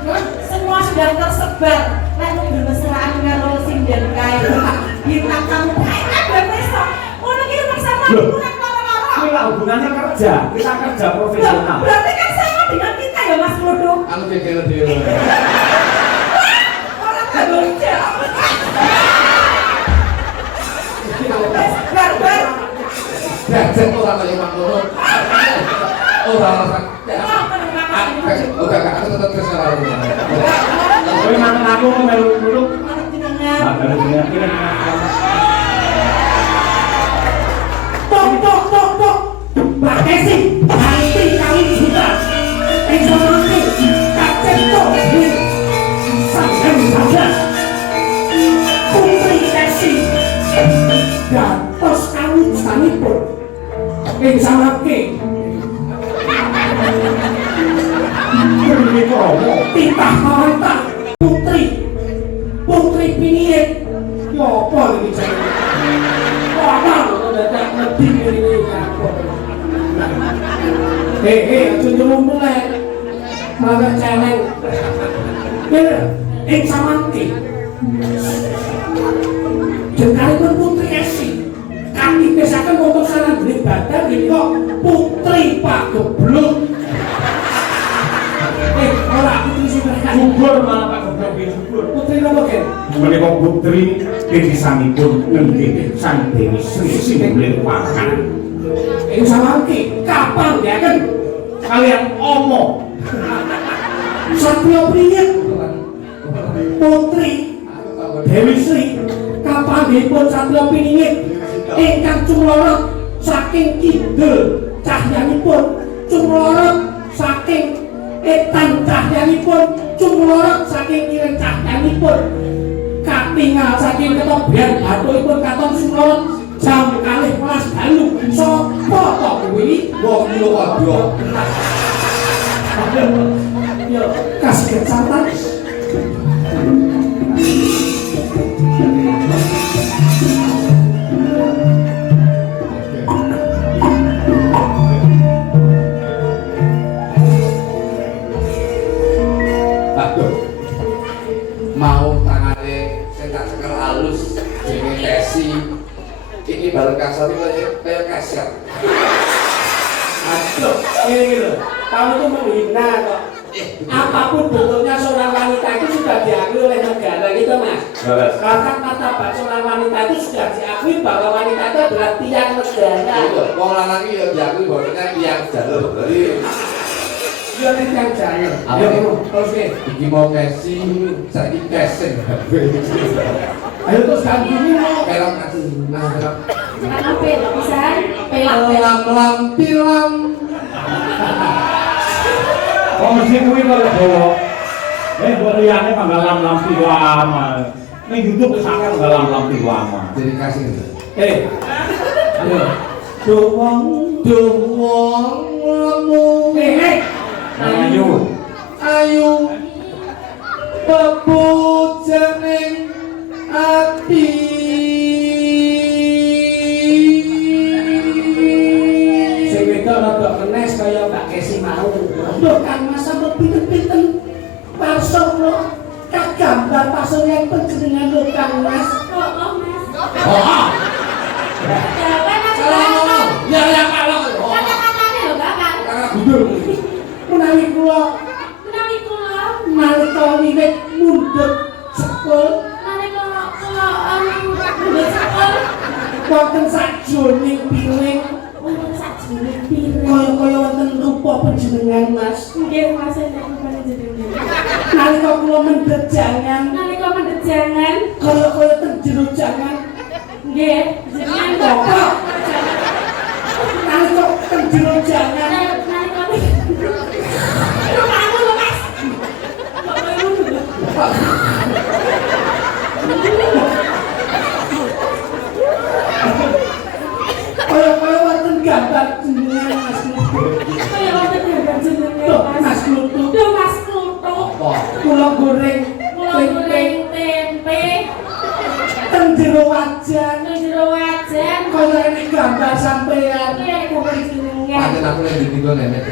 semua sudah tersebar. Lalu bermesraan karo sinden kae, bintang tamu kae ada besok. Ngono ki rumah sama aku nek loro-loro. Kuwi lah hubungannya kerja. Kita kerja profesional. Berarti kan sama dengan kita ya Mas Putu. Anu kekele dhewe. Orang gak kerja. Barbar. Jajan ora kaya mangkono. Ora ora. Oke, aku tetep terserah. Kowe mangan aku melu dulu. Anak jenengan. Ah, baru kira-kira. Tok. Mbak Kesi, nanti kali juga. Informasi Kapten Tok. Sampai saja. Putri Kesi. Gantos kami sanipun. Ing samake. Titah mawantah Putri Piniet. Ya apa ini jenenge? Apa kok dadak ngendi ngene iki apa? Aja nyuwun mulai. malah celeng. Ya, samangke. Jenengipun Putri Esi. Kami pesaken wonten saranggone badan menika Putri Pagebluk. Ora putri sinten? Subur malah Pak Geblok nggih subur. Putri napa, Ken? Menika putri pisanipun nggih Sang Dewi Sri Singgulir Pangan. Samangke kapan ya kan? Kalian omong Satya Priyat Putri Dewi Sri kapanipun Satya Piningit ingkang cumlorot saking kidul cahyanipun cumlorot saking etan cahyanipun cumlorot saking kiren cahyanipun katingal saking ketobian batuipun katon cumlorot jam 12 dalu sapa to kuwi wong kula waduh yo kasih kecatat mau tangane sing tak cekel halus jenenge Tesi iki bareng kasar iki kaya kaset. aduh ini lho kamu tuh menghina kok apapun bentuknya seorang wanita itu sudah diakui oleh negara gitu mas bahkan martabat seorang wanita itu sudah diakui bahwa wanita itu adalah tiang negara wong lanang iki ya diakui bahwa tiang jalur berarti iya nih tiang jalur apa ayo terus nih iki mau Messi saiki casing ayo terus ganti mau pelak kasih nah pelak Karena pelak pisan, pelak. lam pilam kok mesti kuwi kok dawa. Mbok liyane panggalan lampi lama. Ning YouTube wis akeh panggalan lampi lama. jadi kasing ayo doang lemu Ayo. ayu pepujaning ati sing wedok rada kenes kaya Mbak Kesi mau lho kan masa pinten-pinten parso kok kagambar parso yang penjenengan lho Kang Mas Oh, Mas. oh Jawaban Mas. kalau ngomong ya kalau Kata-katanya lho, Bapak. karena gudur menawi kula Menawi kula, nalika wiwit mundhut sekul nalika kula mundhut sekol, wonten sajroning piring wonten sajroning piring. kaya-kaya wonten rupa panjenengan Mas Nggih, Mas, nek rupane jenengan. nalika kula mendhet jangan Nalika mendhet jangan, kaya-kaya teng jero jangan nggih, jenengan kok nalika teng jero jangan nalika kamu lho, Mas. Kok koyo ngono? kaya-kaya wonten gambar jenengan Mas Kaya wonten gambar jenengan, Loh, Mas. Mas Kluthuk Duh, Mas Kluthuk. kula goreng Kula goreng tempe teng jero wajan nang jero wajan. kaya ini gambar sampean Kaya gambar jenengan. pancen aku lagi ditinggal nenek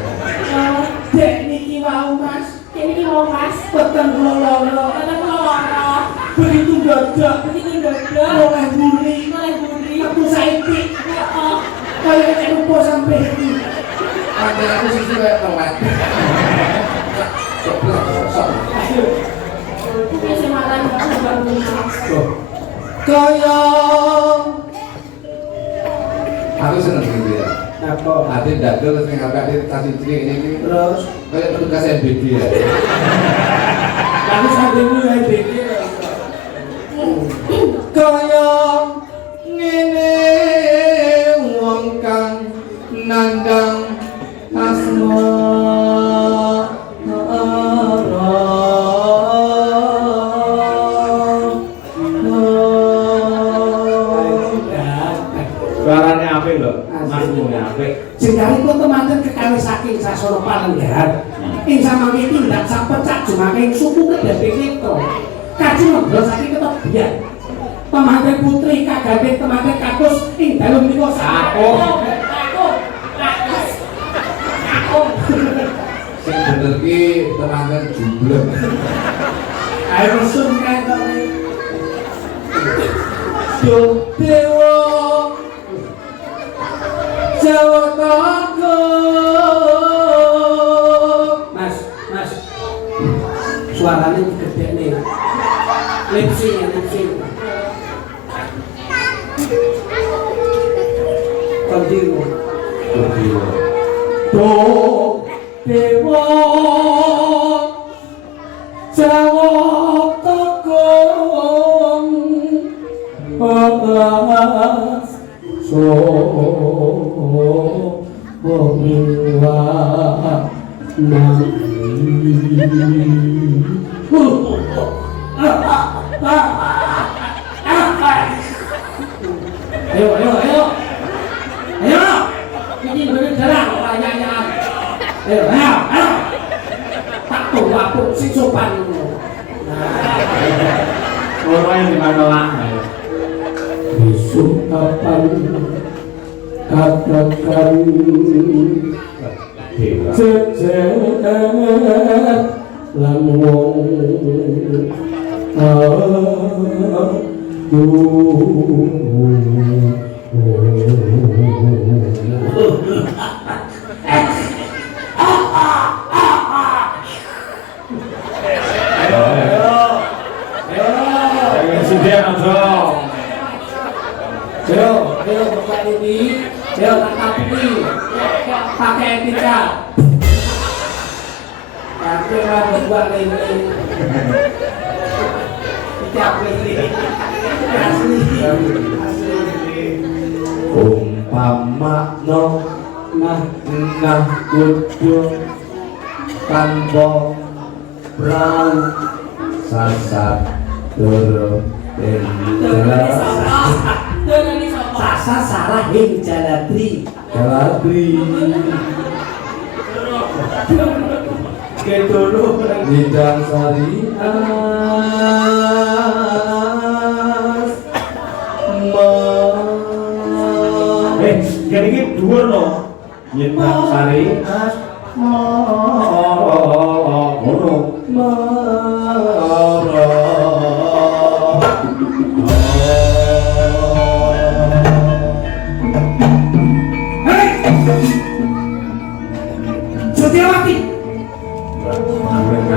Oh, dek niki wau Mas ini ki mau Mas. peteng kula lara Kata kula lara. begitu dadak Begitu ndodok. oleh buri Oleh buri. aku saiki Heeh. kaya ini rupa sampean pancen aku sisi kayak telat coblok sok Ini sematan bangun Mas. kaya aku seneng gitu ya apa ati ndadel terus ning ati kasih cilik ini terus kayak petugas MBD ya aku sampeyan ya iki kaya ngene wong kang nandang asma Suarane apik lho. Masmune apik. jenengipun temanten kekali saking sasana Panenggahan ing samangke tindak sapecak jumaking suku Kedaping Nitra kajeng ngendra saking Ketobian temanten putri kagamping temanten kakus ing dalem menika Aku. Aku. Rakus. Aku. Sing bener ki terangan jumbleng. Ayo rusun kan kok. Yo dewa Jawa Tengah. Mas, suaranya gede nih. Lipsing. Kontinuo. Do dewa Jawa Tengah. So Bomiwa Ayo. Ini bener jarang orang. Ayo. Tak tuh si sopan. Orang yang dimana lah. Besok kapan katakan cecer langwong Ayo, Bapak ini, tangkap ini, pakai etika. Tapi lah buat ini, tiap ini, asli. Umpama no nah kudu tanpa perahu sasat Sasa salah hing jaladri. Ketulu Bidang sari Jadi dua loh. Nyentang sari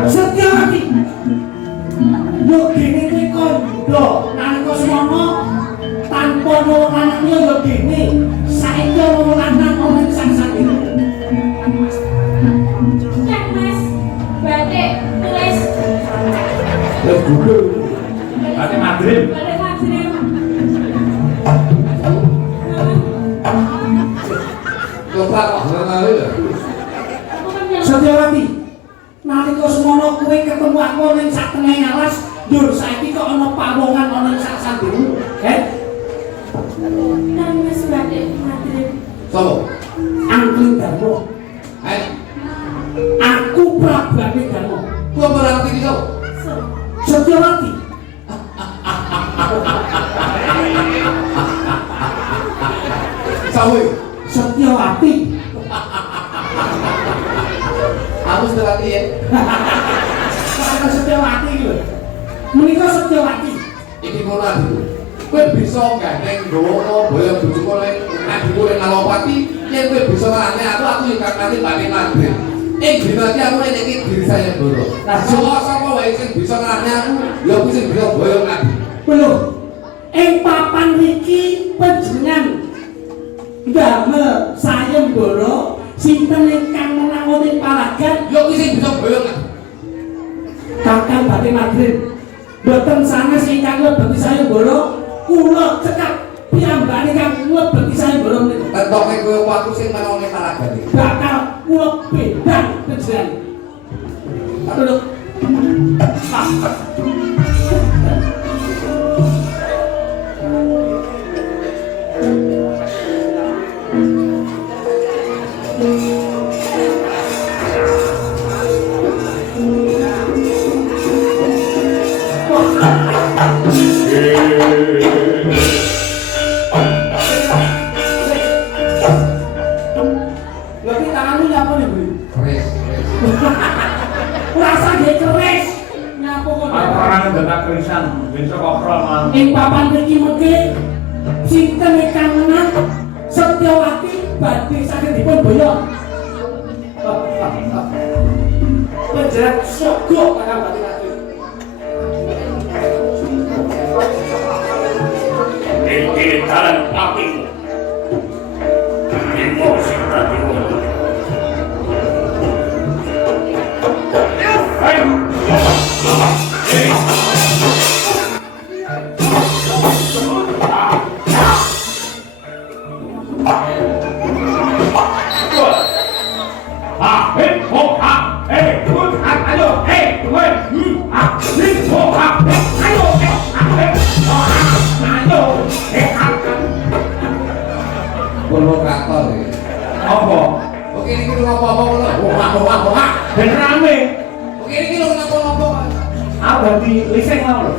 Setiawati. Yo gini iki kondo nalika semono tanpa nolong anaknya yo gini. Saiki nolong anak ana ing sangsane. Cek Mas, batik tulis. Terus duduk Batik Madrid. Batik Madrid. coba kok ngenali lho. Setiawati. Nalika semono kowe ketemu aku ning sak tengah alas, dur saiki kok ana pawongan ana ing sak sandingmu. Dan Mas batik Madrid. Sopo? Angling Darmo. Aku Prabane Darmo. Kok berarti iki sopo? Setiawati. Sawi. Setiawati. Aku Setiawati ya. Kok Setiawati iki lho. Menika Setiawati. Iki ngono adikku. Kowe bisa gandeng nggawa boyo bojoku ning adikku ning Nalopati, yen kowe bisa ngarani aku yo kakane Batik Madrid. Dina iki aku nek iki diri saya boro. Lah sapa wae sing bisa ngarani aku, ya kuwi sing bisa boyo ngadi. Lho, ing papan iki panjenengan damel sayembara sinten ingkang menang wonten palagan Ya kuwi sing bisa boyo ngadi. Kakang Batik Madrid. Boten sanes ingkang lebeti sayembara, kula cekap piyambake kang lebeti sayembara menika. Entoke kowe waktu sing menang ning palagan iki. Bakal kula bendang panjenengan. Lho. Berarti tanganmu nyapa nih, Bu? Kres. rasa dia keres nyapa kok orang ndak kerisan besok koprol mang ing papan iki mengke sinten ingkang menang Setyawati badhe saged dipun boyo penjerat sogok kakang Batirati ini jalan papi ini sing tadi provokator ya. apa? Oke ini lu ngomong-ngomong lu. Wah. Ben rame. Oke ini lu ngomong-ngomong. Ah ganti liseng lah lho.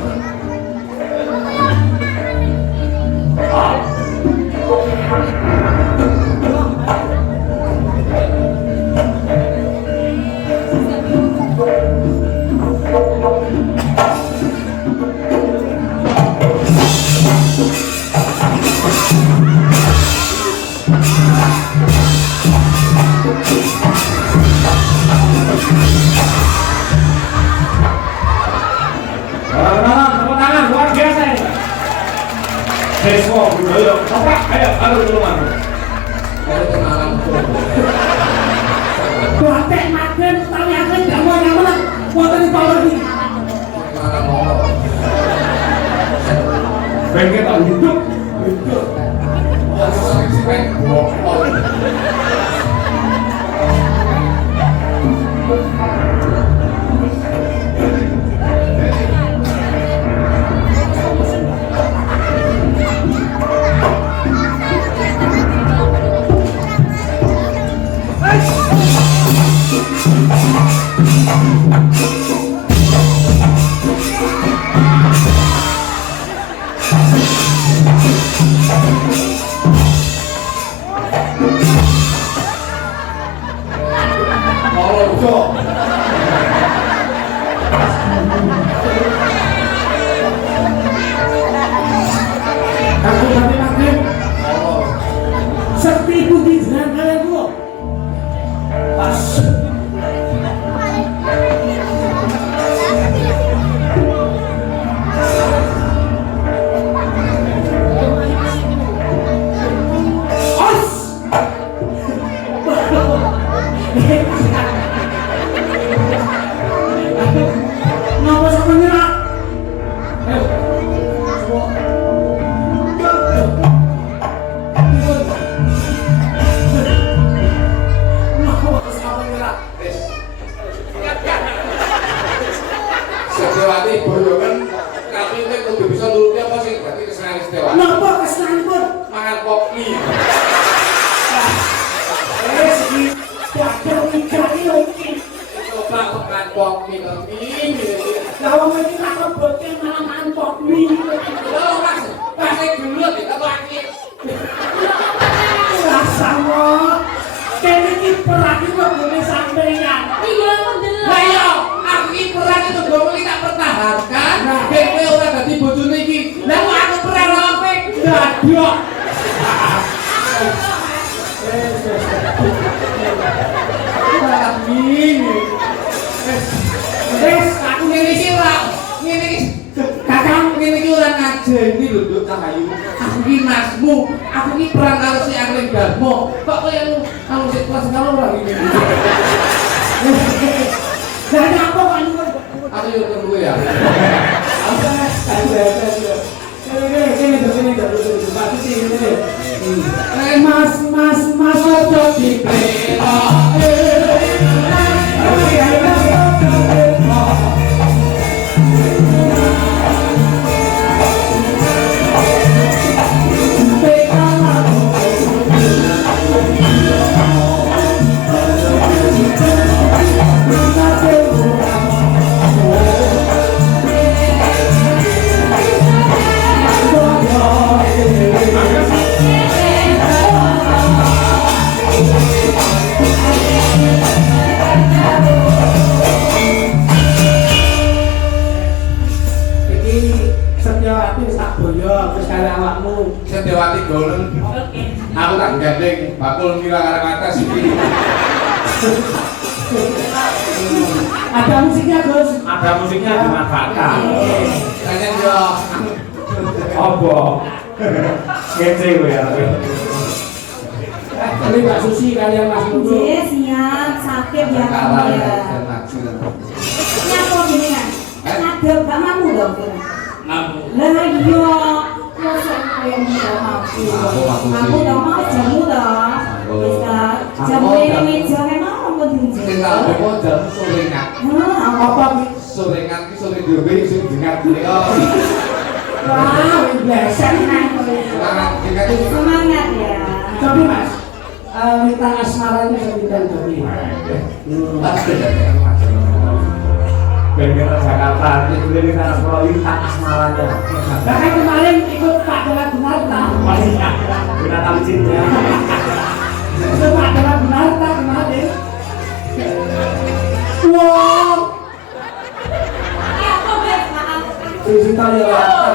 Tangan luar biasa ini. Seswo budaya. Ayo dulu Mang. Ayo kenalan. batek magen utawi agen gampang wonten ing bawah iki Kenalan ngomong. Ben ketok hidup. Oh, sing sing ngomong. aku batek magen sekti budi jenengan kalian kula pas ngapa sampe nyerah ayo Setyawati boyongan kapite kudu bisa nuruti apa sih? Berarti kesenangan Setyawati. napa kesenanganipun Mangan pop mie. iki dagang iki oke Coba makan pop mie ini. kalau iki tak lebetke malah mantap mie Lho Mas, pas gelut iki lagi. rasamu kene iki perang iki kok ngene sampeyan Iya, mendelok. Lah iya, aku iki perang itu gowo iki tak pertahankan. Ben kowe ora dadi bojone iki. Lah kok aku perang apa? dadok Wes, aku ngene iki ora ngene iki. Kakang ngene iki ora ngajeni lho Nduk Cahayu. Aku iki masmu, aku iki perang karo si Angling Darmo. Kok koyo anu sik kelas karo ora iki. dan apa kan Aku yo tunggu ya. Mas ojo dipelok Setiawati goleng. Oke. Aku tak gandeng bakul ngira arek atas iki. Ada musiknya Gus. Ada musiknya dimanfaatkan. Kayaknya yo. Apa? Ngece kowe ya. Ini Mbak Susi kalian Mas Nudu. Iya, siap, sakit ya kamu ya. Nyapa gini kan? Ngadep gak mampu dong kira. Mampu. Lah iya, masa yang muda mampu. Mampu dong, mau jamu dong. Bisa jamu ini meja memang mampu Sing diuji. tak opo jam sorengan. Apa Bi? Sorengan ki sore dhewe sing dengar menika. Wah, biasa nih. Semangat dengar iki. Semangat ya. Cobi Mas. Minta asmaranya sebidang Cobi. Pasti ya Mas. Bengkel Jakarta itu dari tanah sekolah ini tak asmaranya. Bahkan kemarin ikut Pak Dewan Gunarta. Masih binatang cinta. Ikut Pak Dewan Gunarta kemarin. Wow. Ya, apa bet maaf. Sisi tali rata.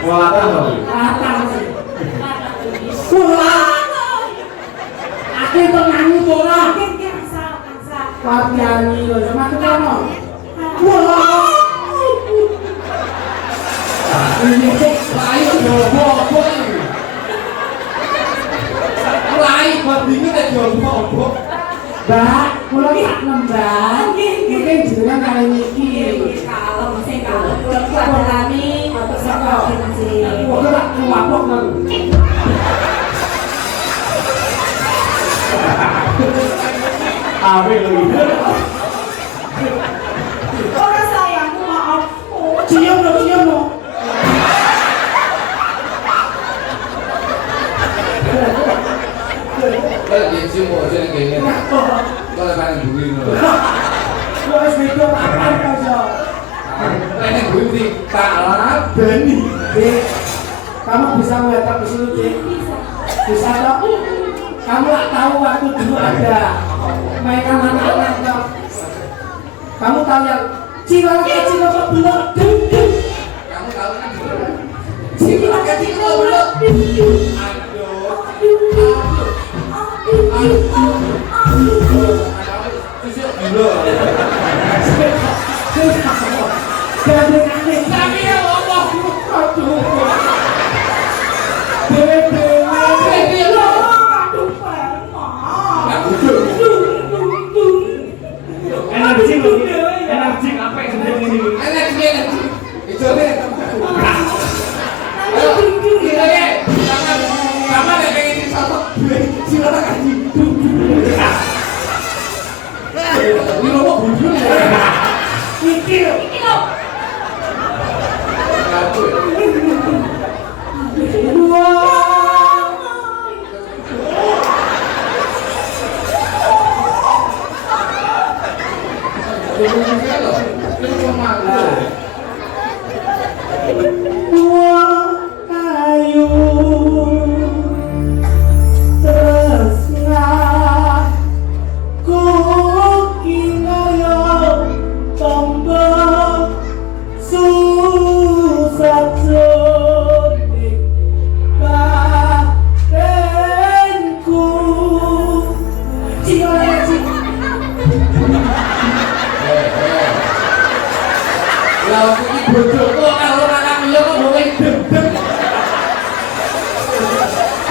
Walatan loh. Rata sih. Wah. Aku itu nyanyi bola. Pak nyanyi loh sama aku kamu. Wah. Ayo jowo opo iki? Lai bandinge nek jowo opo? Mbak, kula tak nembang. Mungkin jenengan kali niki. Kalau masih kalau pulang kami atau sama sih. Kok tak kuwapok nang. Awe lho iki. Orang sayangku maaf. Cium dong, cium dong. Kalau dia cium aja ning kene. Kalau paling buri ngono. Lu harus beda apa aja. Nek buri tak labeni. Dek, kamu bisa menghadap ke sini, Dek? Bisa toh? Kamu tak tahu waktu dulu ada mainan anak-anak toh? Kamu tahu yang Cilok belum dum. Kamu tahu kan? Cilok belum dum. Susuk dulu. Gandeng-gandeng. Tapi ya Allah. Aduh. Dewe-dewe. Energi lho. Energi apik jeneng ini. Energi. Ijone. Ayo, kita ya. Sama nek pengen disosok. Silakan kaji. Ini lo bujur ya. Iki lho. Ayu tresna ku kinaya tombo susah jodik karenku Lah iki bojoku karo anak liya kok ngomong dem-dem.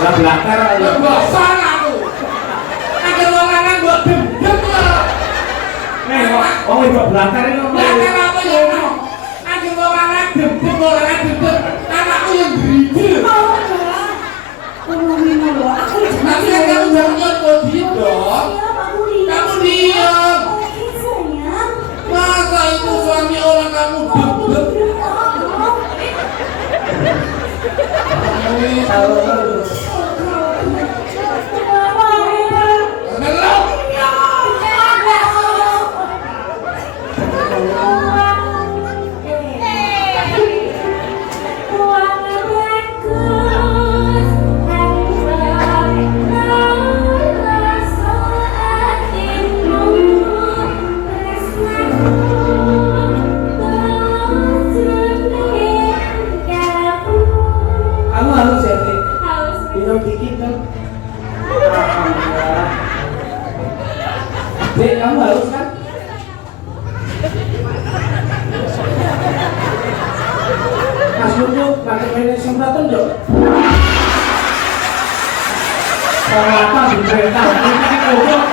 Lah belakar Lho lho. bosan aku. Nek wong lanang mbok dem-dem lho. Nih, wong ibu belakar ini Lah nek apa ya ono? Nek wong lanang dem-dem wong lanang dem-dem. Anakku yang bridil. Tapi kan kamu jangan nyododi dong. Kamu diam. Masa itu suami orang kamu dem-dem? Melok. Thank you. halus kan? Mas Lucu, pakai ini semprotan dong. Kalau apa diberita, ini kok.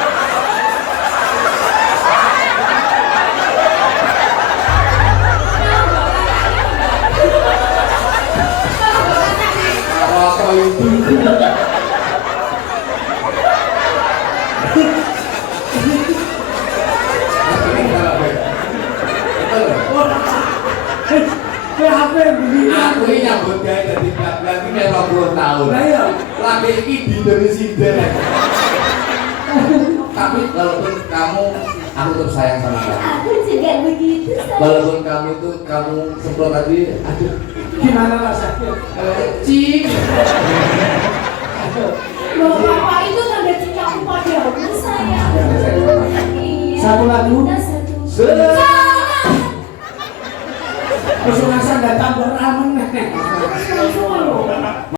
Apa itu? Apa yang begini? Aku ini nyambut gawe dadi lagi nek 20 tahun. Lah iya. Lagi iki di Indonesia. Tapi walaupun kamu aku tetap sayang sama kamu. Aku juga begitu sayang. Walaupun kamu semprot tadi, aduh, Gimana rasanya? cing. Loh, Papa itu tanda cintaku padamu sayang. Iya. Satu lagu. Udah satu. Sudah. Kesungasan datang beramen. Sayang.